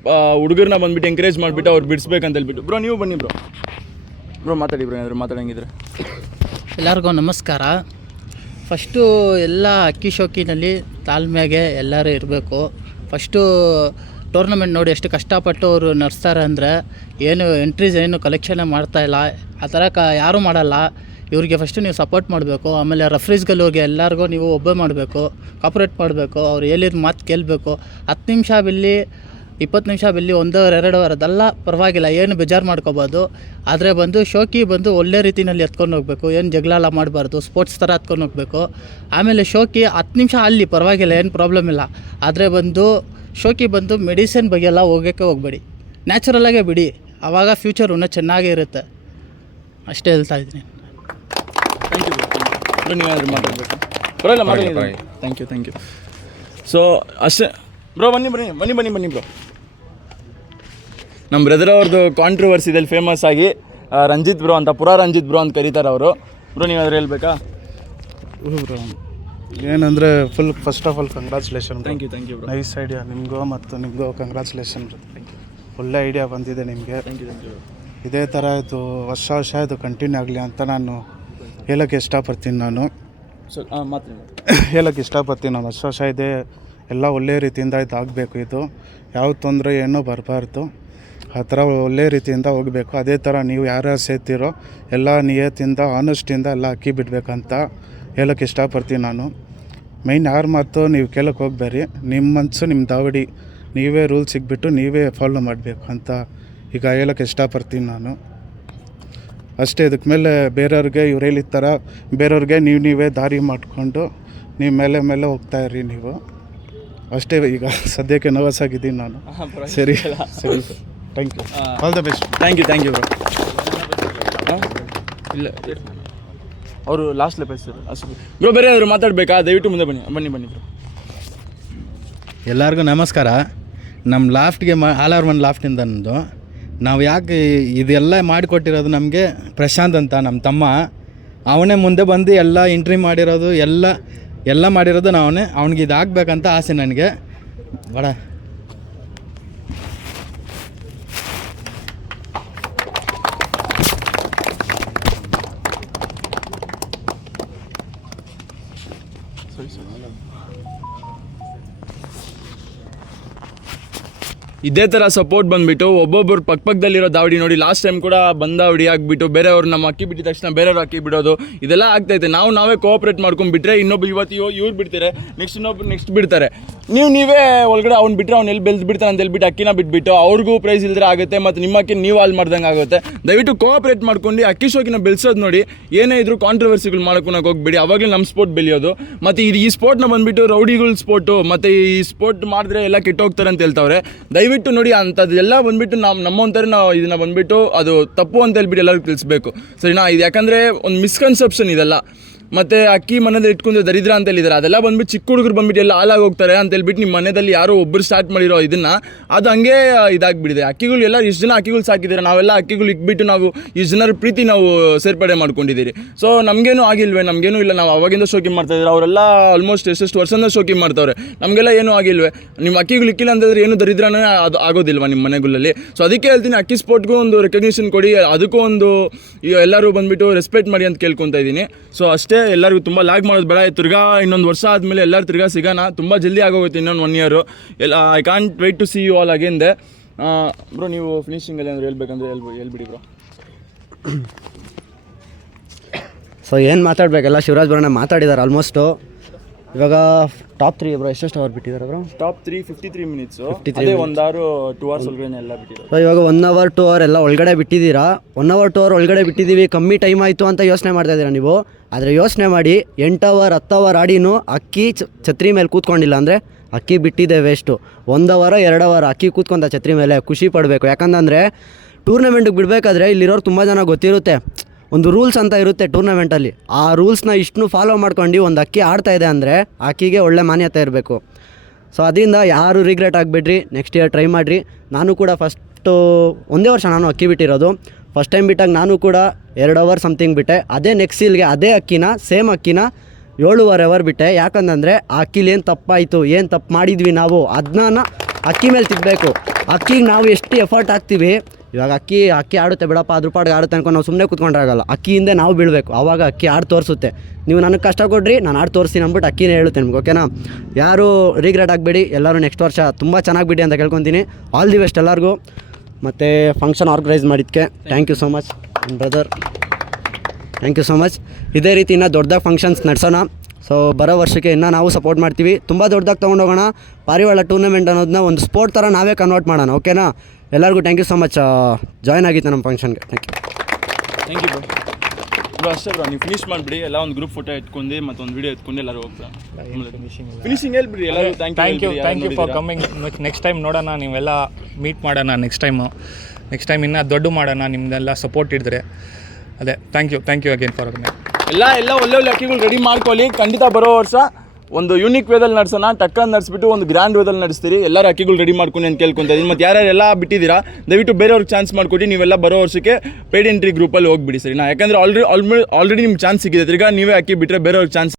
ಹುಡುಗರನ್ನ ಬಂದುಬಿಟ್ಟು ಎಂಕರೇಜ್ ಮಾಡಿಬಿಟ್ಟು ಅವ್ರು ಬಿಡಿಸ್ಬೇಕಂತ ಹೇಳ್ಬಿಟ್ಟು. ಬ್ರೋ ನೀವು ಬನ್ನಿ ಬ್ರೋ ಮಾತಾಡಿ ಬ್ರೋ, ಏನಾದರೂ ಮಾತಾಡಂಗಿದ್ರೆ. ಎಲ್ಲರಿಗೂ ನಮಸ್ಕಾರ. ಫಸ್ಟು ಎಲ್ಲ ಅಕ್ಕಿ ಶೋಕಿನಲ್ಲಿ ತಾಳ್ಮೆಗೆ ಎಲ್ಲರೂ ಇರಬೇಕು. ಫಸ್ಟು ಟೂರ್ನಮೆಂಟ್ ನೋಡಿ ಎಷ್ಟು ಕಷ್ಟಪಟ್ಟು ಅವರು ನಡೆಸ್ತಾರೆ ಅಂದರೆ, ಏನು ಎಂಟ್ರೀಸ್ ಏನು ಕಲೆಕ್ಷನ್ ಮಾಡ್ತಾಯಿಲ್ಲ, ಆ ಥರ ಯಾರೂ ಮಾಡಲ್ಲ. ಇವ್ರಿಗೆ ಫಸ್ಟು ನೀವು ಸಪೋರ್ಟ್ ಮಾಡಬೇಕು. ಆಮೇಲೆ ರೆಫ್ರೀಸ್ಗಳಿಗೆ ಎಲ್ಲರಿಗೂ ನೀವು ಒಬ್ಬೇ ಮಾಡಬೇಕು, ಕಾಪ್ರೇಟ್ ಮಾಡಬೇಕು. ಅವ್ರು ಹೇಳಿದ ಮಾತು ಕೇಳಬೇಕು. 10 ನಿಮಿಷ ಬಿಲ್ಲಿ 20 ನಿಮಿಷ ಬಿಲ್ಲಿ 1 2 ಅದೆಲ್ಲ ಪರವಾಗಿಲ್ಲ, ಏನು ಬೇಜಾರು ಮಾಡ್ಕೋಬೋದು. ಆದರೆ ಶೋಕಿ ಒಳ್ಳೆ ರೀತಿಯಲ್ಲಿ ಎತ್ಕೊಂಡು ಹೋಗಬೇಕು. ಏನು ಜಗಳ ಎಲ್ಲ ಮಾಡಬಾರ್ದು, ಸ್ಪೋರ್ಟ್ಸ್ ಥರ ಎತ್ಕೊಂಡು ಹೋಗಬೇಕು. ಆಮೇಲೆ ಶೋಕಿ 10 ನಿಮಿಷ ಅಲ್ಲಿ ಪರವಾಗಿಲ್ಲ, ಏನು ಪ್ರಾಬ್ಲಮ್ ಇಲ್ಲ. ಆದರೆ ಶೋಕಿ ಮೆಡಿಸಿನ್ ಬಗ್ಗೆ ಎಲ್ಲ ಹೋಗಬೇಡಿ, ನ್ಯಾಚುರಲಾಗೇ ಬಿಡಿ. ಆವಾಗ ಫ್ಯೂಚರ್ ಇನ್ನೂ ಚೆನ್ನಾಗೇ ಇರುತ್ತೆ. ಅಷ್ಟೇ ಹೇಳ್ತಾ ಇದ್ದೀನಿ. Thank you bro. ನೀವೇನಾದರೂ ಮಾತಾಡಬೇಕು? ಬರೋಲ್ಲ ಮಾತಾಡಿ. Thank you. ಸೊ ಅಷ್ಟೇ ಬ್ರೋ. ಬನ್ನಿ ಬ್ರೋ. ನಮ್ಮ ಬ್ರದರ್ ಅವ್ರದ್ದು ಕಾಂಟ್ರವರ್ಸಿದಲ್ಲಿ ಫೇಮಸ್ ಆಗಿ ರಂಜಿತ್ ಬ್ರೋ ಅಂತ, ರಂಜಿತ್ ಬ್ರೋ ಅಂತ ಕರೀತಾರೆ ಅವರು. ಬ್ರೋ ನೀವಾದ್ರೂ ಹೇಳ್ಬೇಕಾ? ಬ್ರೋ ಏನಂದರೆ first of all congratulation. Thank you bro. Nice idea ನಿಮಗೂ ಮತ್ತು ನಿಮಗೂ ಕಂಗ್ರ್ಯಾಚುಲೇಷನ್. ಒಳ್ಳೆ ಐಡಿಯಾ ಬಂದಿದೆ ನಿಮಗೆ. Thank you. ಇದೇ ಥರ ಇದು ವರ್ಷ ಇದು ಕಂಟಿನ್ಯೂ ಆಗಲಿ ಅಂತ ನಾನು ಹೇಳೋಕ್ಕೆ ಇಷ್ಟಪಡ್ತೀನಿ. ಹೇಳೋಕ್ಕೆ ಇಷ್ಟಪಡ್ತೀನಿ. ನಾನು ವರ್ಷ ಇದೆ ಎಲ್ಲ ಒಳ್ಳೆ ರೀತಿಯಿಂದ ಇದಾಗಬೇಕು. ಇದು ಯಾವ ತೊಂದರೆ ಏನೂ ಬರಬಾರ್ದು. ಆ ಥರ ಒಳ್ಳೆ ರೀತಿಯಿಂದ ಹೋಗಬೇಕು. ಅದೇ ಥರ ನೀವು ಯಾರ್ಯಾರು ಸೇರ್ತಿರೋ ಎಲ್ಲ ನಿಯತ್ತಿಂದ ಆನೆಸ್ಟಿಂದ ಎಲ್ಲ ಅಕ್ಕಿ ಬಿಡಬೇಕಂತ ಹೇಳೋಕ್ಕೆ ಇಷ್ಟಪಡ್ತೀನಿ ನಾನು. ಮೈನ್ ಯಾರ ಮಾತು ನೀವು ಕೇಳೋಕ್ಕೆ ಹೋಗಬೇಡಿ. ನಿಮ್ಮ ಮನಸ್ಸು ನಿಮ್ಮ ದಾವಡಿ ನೀವೇ ರೂಲ್ಸ್ ಸಿಗ್ಬಿಟ್ಟು ನೀವೇ ಫಾಲೋ ಮಾಡಬೇಕು ಅಂತ ಈಗ ಹೇಳೋಕ್ಕೆ ಇಷ್ಟಪಡ್ತೀನಿ ನಾನು. ಅಷ್ಟೇ. ಇದಕ್ಕೆ ಮೇಲೆ ಬೇರೆಯವ್ರಿಗೆ ಇವ್ರು ಹೇಳಿದ ಥರ ಬೇರೆಯವ್ರಿಗೆ ನೀವೇ ದಾರಿ ಮಾಡಿಕೊಂಡು ನೀವು ಮೇಲೆ ಹೋಗ್ತಾಯಿರಿ ನೀವು. ಅಷ್ಟೇ. ಈಗ ಸದ್ಯಕ್ಕೆ ನರ್ವಸ್ ಆಗಿದ್ದೀನಿ ನಾನು. ಸರಿ. Thank you. All the best. Thank you bro. ಇಲ್ಲ ಅವರು ಲಾಸ್ಟ್ ಲೆಪಸ್ ಅಷ್ಟು ಬ್ರೋ. ಬೇರೆ ಯಾರು ಮಾತಾಡಬೇಕಾ? ದಯವಿಟ್ಟು ಮುಂದೆ ಬನ್ನಿ ಬ್ರೋ. ಎಲ್ಲರಿಗೂ ನಮಸ್ಕಾರ. ನಮ್ಮ ಲಾಫ್ಟ್ಗೆ ಆಲ್-ಆರ್-ಒನ್ ಲಾಫ್ಟಿಂದ ನಂದು. ನಾವು ಯಾಕೆ ಇದೆಲ್ಲ ಮಾಡಿಕೊಟ್ಟಿರೋದು ನಮಗೆ ಪ್ರಶಾಂತ್ ಅಂತ ನಮ್ಮ ತಮ್ಮ. ಅವನೇ ಮುಂದೆ ಬಂದು ಎಲ್ಲ ಎಂಟ್ರಿ ಮಾಡಿರೋದು ಎಲ್ಲ ಮಾಡಿರೋದು ನಾವೇ. ಅವ್ನಿಗೆ ಇದಾಗಬೇಕಂತ ಆಸೆ ನನಗೆ. ಬಡ ಇದೇ ಥರ ಸಪೋರ್ಟ್ ಬಂದುಬಿಟ್ಟು ಒಬ್ಬೊಬ್ಬರು ಪಕ್ಕದಲ್ಲಿರೋ ದಾವಡಿ ನೋಡಿ. ಲಾಸ್ಟ್ ಟೈಮ್ ಕೂಡ ಬಂದಾವಡಿ ಆಗಿಬಿಟ್ಟು ಬೇರೆಯವ್ರು ನಮ್ಮ ಅಕ್ಕಿ ಬಿಟ್ಟಿದ ತಕ್ಷಣ ಬೇರೆಯವ್ರು ಅಕ್ಕಿ ಬಿಡೋದು ಇದೆಲ್ಲ ಆಗ್ತೈತೆ. ನಾವೇ ಕೋಆಪ್ರೇಟ್ ಮಾಡ್ಕೊಂಡ್ಬಿಟ್ರೆ ಇನ್ನೊಬ್ಬ ಇವ್ರು ಬಿಡ್ತಾರೆ, ನೆಕ್ಸ್ಟ್ ಬಿಡ್ತಾರೆ. ನೀವೇ ಒಳಗಡೆ ಅವ್ನು ಬಿಟ್ಟರೆ ಅವ್ನು ಎಲ್ಲಿ ಬಿಡ್ತಾನೆ ಅಂತ ಹೇಳ್ಬಿಟ್ಟು ಅಕ್ಕಿನ ಬಿಟ್ಬಿಟ್ಟು ಅವ್ರಿಗೂ ಪ್ರೈಸ್ ಇಲ್ಲದ್ರೆ ಆಗುತ್ತೆ, ಮತ್ತು ನಿಮ್ಮ ಅಕ್ಕಿ ನೀವು ಹಾಳು ಮಾಡ್ದಂಗೆ ಆಗುತ್ತೆ. ದಯವಿಟ್ಟು ಕೋಆಪ್ರೇಟ್ ಮಾಡ್ಕೊಂಡು ಅಕ್ಕಿ ಶೋಕಿನ ಬೆಳೆಸೋದು ನೋಡಿ. ಏನೇ ಇದ್ರೂ ಕಾಂಟ್ರವರ್ಸಿಗಳು ಮಾಡ್ಕೊಳಕ್ಕೆ ಹೋಗ್ಬೇಡಿ. ಅವಾಗಲೇ ನಮ್ಮ ಸ್ಪೋರ್ಟ್ ಬೆಳೆಯೋದು. ಮತ್ತು ಈ ಸ್ಪೋರ್ಟ್ನ ಬಂದುಬಿಟ್ಟು ರೌಡಿಗಳ ಸ್ಪೋರ್ಟು, ಮತ್ತು ಈ ಸ್ಪೋರ್ಟ್ ಮಾಡಿದ್ರೆ ಎಲ್ಲ ಕೆಟ್ಟೋಗ್ತಾರೆ ಅಂತ ಹೇಳ್ತಾವ್ರೆ. ದಯವಿಟ್ಟು ನೋಡಿ, ಅಂಥದ್ದೆಲ್ಲ ಬಂದುಬಿಟ್ಟು ನಮ್ಮಂತಾರೆ ನಾವು ಇದನ್ನು ಬಂದುಬಿಟ್ಟು ಅದು ತಪ್ಪು ಅಂತ ಹೇಳ್ಬಿಟ್ಟು ಎಲ್ಲರಿಗೂ ತಿಳಿಸ್ಬೇಕು, ಸರಿನಾ? ಇದು ಯಾಕಂದರೆ ಒಂದು ಮಿಸ್ಕನ್ಸೆಪ್ಷನ್ ಇದೆಲ್ಲ. ಮತ್ತು ಅಕ್ಕಿ ಮನೆಯಲ್ಲಿ ಇಟ್ಕೊಂಡು ದರಿದ್ರ ಅಂತ ಹೇಳಿದ್ದಾರೆ. ಅದೆಲ್ಲ ಬಂದುಬಿಟ್ಟು ಚಿಕ್ಕ ಹುಡುಗರು ಬಂದುಬಿಟ್ಟು ಎಲ್ಲ ಹಾಳಾಗಿ ಹೋಗ್ತಾರೆ ಅಂತ ಹೇಳ್ಬಿಟ್ಟು ನಿಮ್ಮ ಮನೆಯಲ್ಲಿ ಯಾರೋ ಒಬ್ಬರು ಸ್ಟಾರ್ಟ್ ಮಾಡಿರೋ ಇದನ್ನು ಅದು ಹಂಗೆ ಇದಾಗಿಬಿಟ್ಟಿದೆ. ಅಕ್ಕಿಗಳು ಎಲ್ಲ ಇಷ್ಟು ಜನ ಅಕ್ಕಿಗಳು ಸಾಕಿದ್ದಾರೆ. ನಾವೆಲ್ಲ ಅಕ್ಕಿಗಳು ಇಟ್ಬಿಟ್ಟು ನಾವು ಇಷ್ಟು ಜನರ ಪ್ರೀತಿ ನಾವು ಸೇರ್ಪಡೆ ಮಾಡ್ಕೊಂಡಿದ್ದೀರಿ. ಸೊ ನಮಗೇನು ಆಗಿಲ್ವೇ? ನಮಗೇನು ಇಲ್ಲ. ನಾವು ಅವಾಗಿಂದ ಶೋಕಿ ಮಾಡ್ತಾಯಿದ್ದಾರೆ. ಅವರೆಲ್ಲ ಆಲ್ಮೋಸ್ಟ್ ಎಷ್ಟು ವರ್ಷದಿಂದ ಶೋಕಿ ಮಾಡ್ತಾವ್ರೆ. ನಮಗೆಲ್ಲ ಏನೂ ಆಗಿಲ್ವೇ? ನಿಮ್ಮ ಅಕ್ಕಿಗಳು ಇಕ್ಕಿಲ್ಲ ಅಂತಂದರೆ ಏನು ದರಿದ್ರನೇ ಅದು ಆಗೋದಿಲ್ವ ನಿಮ್ಮ ಮನೆಗಳಲ್ಲಿ? ಸೊ ಅದಕ್ಕೆ ಹೇಳ್ತೀನಿ, ಅಕ್ಕಿ ಸ್ಪೋರ್ಟ್ಗೂ ಒಂದು ರೆಕಗ್ನಿಷನ್ ಕೊಡಿ, ಅದಕ್ಕೂ ಒಂದು ಎಲ್ಲರೂ ಬಂದುಬಿಟ್ಟು ರೆಸ್ಪೆಕ್ಟ್ ಮಾಡಿ ಅಂತ ಕೇಳ್ಕೊತಾ ಇದ್ದೀನಿ. ಸೊ ಅಷ್ಟೇ. ಎಲ್ಲರಿಗೂ ತುಂಬ ಲ್ಯಾಗ್ ಮಾಡೋದು ಬೇಡ. ತಿರ್ಗಾ ಇನ್ನೊಂದು ವರ್ಷ ಆದಮೇಲೆ ಎಲ್ಲರೂ ತಿರ್ಗಾ ಸಿಗೋಣ. ತುಂಬ ಜಲ್ದಿ ಆಗೋಗುತ್ತೆ, ಇನ್ನೊಂದು 1 year. I can't wait to see you all again the. Bro ನೀವು ಫಿನಿಶಿಂಗಲ್ಲಿ ಏನಾದ್ರು ಹೇಳ್ಬೇಕಂದ್ರೆ ಹೇಳ್ಬಿಡಿ ಬ್ರೋ. ಸೊ ಏನು ಮಾತಾಡಬೇಕೆಲ್ಲ ಶಿವರಾಜ್ ಬ್ರೋಣ ಮಾತಾಡಿದ್ದಾರೆ ಆಲ್ಮೋಸ್ಟು. ಇವಾಗ ಟಾಪ್ 3 ಬ್ರೋ ಎಷ್ಟೆಷ್ಟು ಅವರ್ ಬಿಟ್ಟಿದ್ದಾರೆ ಬ್ರೋ? ಟಾಪ್ 3 53 ಮಿನಿಟ್ಸು 53 ಅದೇ 1 ಅವರ್ 2 ಅವರ್ಸ್ ಒಳಗಡೆ ಎಲ್ಲ ಬಿಟ್ಟಿದ್ದಾರೆ. ಸೊ ಇವಾಗ 1 ಅವರ್ 2 ಅವರ್ ಎಲ್ಲ ಒಳಗಡೆ ಬಿಟ್ಟಿದ್ದೀರಾ. 1 ಅವರ್ 2 ಅವರ್ ಒಳಗಡೆ ಬಿಟ್ಟಿದ್ದೀವಿ, ಕಮ್ಮಿ ಟೈಮ್ ಆಯಿತು ಅಂತ ಯೋಚನೆ ಮಾಡ್ತಾ ಇದ್ದೀರಾ ನೀವು. ಆದರೆ ಯೋಚನೆ ಮಾಡಿ 8 ಅವರ್ 10 ಅವರ್ ಆಡಿನೂ ಅಕ್ಕಿ ಛತ್ರಿ ಮೇಲೆ ಕೂತ್ಕೊಂಡಿಲ್ಲ ಅಂದರೆ ಅಕ್ಕಿ ಬಿಟ್ಟಿದೆ ವೇಸ್ಟು. 1 ಅವರ್ 2 ಅವರ್ ಅಕ್ಕಿ ಕೂತ್ಕೊಂತ ಛತ್ರಿ ಮೇಲೆ ಖುಷಿ ಪಡಬೇಕು. ಯಾಕಂತಂದರೆ ಟೂರ್ನಮೆಂಟಿಗೆ ಬಿಡಬೇಕಾದ್ರೆ ಇಲ್ಲಿರೋರು ತುಂಬ ಜನ ಗೊತ್ತಿರುತ್ತೆ, ಒಂದು ರೂಲ್ಸ್ ಅಂತ ಇರುತ್ತೆ ಟೂರ್ನಮೆಂಟಲ್ಲಿ. ಆ ರೂಲ್ಸ್ನ ಇಷ್ಟನ್ನು ಫಾಲೋ ಮಾಡ್ಕೊಂಡು ಒಂದು ಅಕ್ಕಿ ಆಡ್ತಾ ಇದೆ ಅಂದರೆ ಅಕ್ಕಿಗೆ ಒಳ್ಳೆ ಮಾನ್ಯತೆ ಇರಬೇಕು. ಸೊ ಅದರಿಂದ ಯಾರು ರಿಗ್ರೆಟ್ ಆಗಿಬಿಡ್ರಿ, ನೆಕ್ಸ್ಟ್ ಇಯರ್ ಟ್ರೈ ಮಾಡಿರಿ. ನಾನು ಕೂಡ ಫಸ್ಟು 1 ವರ್ಷ ನಾನು ಅಕ್ಕಿ ಬಿಟ್ಟಿರೋದು. ಫಸ್ಟ್ ಟೈಮ್ ಬಿಟ್ಟಾಗ ನಾನು ಕೂಡ 2 ಅವರ್ ಸಮಥಿಂಗ್ ಬಿಟ್ಟೆ. ಅದೇ ನೆಕ್ಸ್ಟ್ ಸೀಲ್ಗೆ ಅದೇ ಅಕ್ಕಿನ ಸೇಮ್ ಅಕ್ಕಿನ 7.5 ಅವರ್ ಬಿಟ್ಟೆ. ಯಾಕಂತಂದರೆ ಆ ಅಕ್ಕಿಲಿ ಏನು ತಪ್ಪಾಯಿತು, ಏನು ತಪ್ಪು ಮಾಡಿದ್ವಿ ನಾವು ಅದನ್ನ ಅಕ್ಕಿ ಮೇಲೆ ತಿಕ್ಕಬೇಕು. ಅಕ್ಕಿಗೆ ನಾವು ಎಷ್ಟು ಎಫರ್ಟ್ ಹಾಕ್ತೀವಿ, ಇವಾಗ ಅಕ್ಕಿ ಆಡುತ್ತೆ ಬಿಡಪ್ಪ, ಅದ್ರ ಪಾಡಿಗೆ ಆಡುತ್ತೆ ಅನ್ಕೊಂಡು ನಾವು ಸುಮ್ಮನೆ ಕೂತ್ಕೊಂಡ್ರಾಗಲ್ಲ. ಅಕ್ಕಿಯಿಂದ ನಾವು ಬೀಳಬೇಕು, ಆವಾಗ ಅಕ್ಕಿ ಆಡಿ ತೋರಿಸುತ್ತೆ. ನೀವು ನನಗೆ ಕಷ್ಟ ಕೊಡ್ರಿ, ನಾನು ಆಡಿ ತೋರಿಸ್ತೀನಿ ಅಂದ್ಬಿಟ್ಟು ಅಕ್ಕಿನೇ ಹೇಳುತ್ತೆ ನಿಮ್ಗೆ, ಓಕೆನಾ? ಯಾರು ರಿಗ್ರೆಟ್ ಆಗಬೇಡಿ, ಎಲ್ಲರೂ ನೆಕ್ಸ್ಟ್ ವರ್ಷ ತುಂಬ ಚೆನ್ನಾಗಿ ಬಿಡಿ ಅಂತ ಕೇಳ್ಕೊತೀನಿ. ಆಲ್ ದಿ ಬೆಸ್ಟ್ ಎಲ್ಲರಿಗೂ. ಮತ್ತು ಫಂಕ್ಷನ್ ಆರ್ಗನೈಸ್ ಮಾಡಿದ್ದಕ್ಕೆ thank you so much brother, thank you so much. ಇದೇ ರೀತಿ ಇನ್ನೂ ದೊಡ್ಡದಾಗಿ ಫಂಕ್ಷನ್ಸ್ ನಡೆಸೋಣ. ಸೊ ಬರೋ ವರ್ಷಕ್ಕೆ ಇನ್ನೂ ನಾವು ಸಪೋರ್ಟ್ ಮಾಡ್ತೀವಿ. ತುಂಬ ದೊಡ್ಡದಾಗಿ ತೊಗೊಂಡೋಗೋಣ. ಪಾರಿವಾಳ ಟೂರ್ನಮೆಂಟ್ ಅನ್ನೋದನ್ನ ಒಂದು ಸ್ಪೋರ್ಟ್ ಥರ ನಾವೇ ಕನ್ವರ್ಟ್ ಮಾಡೋಣ, ಓಕೆನಾ? ಎಲ್ಲರಿಗೂ thank you so much join ಆಗಿತ್ತು ನಮ್ಮ ಫಂಕ್ಷನ್ಗೆ. Thank you bro. ಅಷ್ಟೇ ಬ್ರೋ, ನೀವು ಫಿನಿಶ್ ಮಾಡಿಬಿಡಿ. ಎಲ್ಲ ಒಂದು ಗ್ರೂಪ್ ಫೋಟೋ ಎತ್ಕೊಂಡು ಮತ್ತು ಒಂದು ವಿಡಿಯೋ ಎತ್ಕೊಂಡು ಎಲ್ಲರೂ ಹೋಗ್ತಾ ಫಿನಿಶಿಂಗ್ ಹೇಳ್ಬಿಡಿ ಎಲ್ಲರೂ. Thank you for coming. Next time ನೋಡೋಣ, ನೀವೆಲ್ಲ ಮೀಟ್ ಮಾಡೋಣ ನೆಕ್ಸ್ಟ್ ಟೈಮ್ ಇನ್ನೂ ದೊಡ್ಡ ಮಾಡೋಣ, ನಿಮ್ಮದೆಲ್ಲ ಸಪೋರ್ಟ್ ಇದ್ದರೆ. ಅದೇ thank you again for coming. ಎಲ್ಲ ಒಳ್ಳೆ ಅಕ್ಕಿಗಳು ರೆಡಿ ಮಾಡ್ಕೊಳ್ಳಿ. ಖಂಡಿತ ಬರೋ ವರ್ಷ ಒಂದು ಯೂನಿಕ್ ವೇದಲ್ಲಿ ನಡೆಸೋಣ. ಟಕ್ಕನ್ ನಡೆಸ್ಬಿಟ್ಟು ಒಂದು ಗ್ರ್ಯಾಂಡ್ ವೇದಲ್ಲಿ ನಡೆಸ್ತೀರಿ. ಎಲ್ಲರೂ ಅಕ್ಕಿಗಳು ರೆಡಿ ಮಾಡ್ಕೊಂಡು ಅಂತ ಕೇಳ್ಕೊತಾ ಇದ್ದೀನಿ. ಮತ್ತು ಯಾರ್ಯಾರೆಲ್ಲ ಬಿಟ್ಟಿದ್ದೀರಾ ದಯವಿಟ್ಟು ಬೇರೆಯವ್ರಿಗೆ ಚಾನ್ಸ್ ಮಾಡಿಕೊಟ್ಟು ನೀವೆಲ್ಲ ಬರೋ ವರ್ಷಕ್ಕೆ ಪೇಡ್ ಎಂಟ್ರಿ ಗ್ರೂಪಲ್ಲಿ ಹೋಗ್ಬಿಡಿ, ಸರಿನಾ? ಯಾಕಂದರೆ ಆಲ್ರೆಡಿ ನಿಮ್ಗೆ ಚಾನ್ಸ್ ಸಿಗಿದೆ. ತಿರ್ಗಾ ನೀವೇ ಅಕ್ಕಿ ಬಿಟ್ಟರೆ ಬೇರೆಯವ್ರಿಗೆ ಚಾನ್ಸ್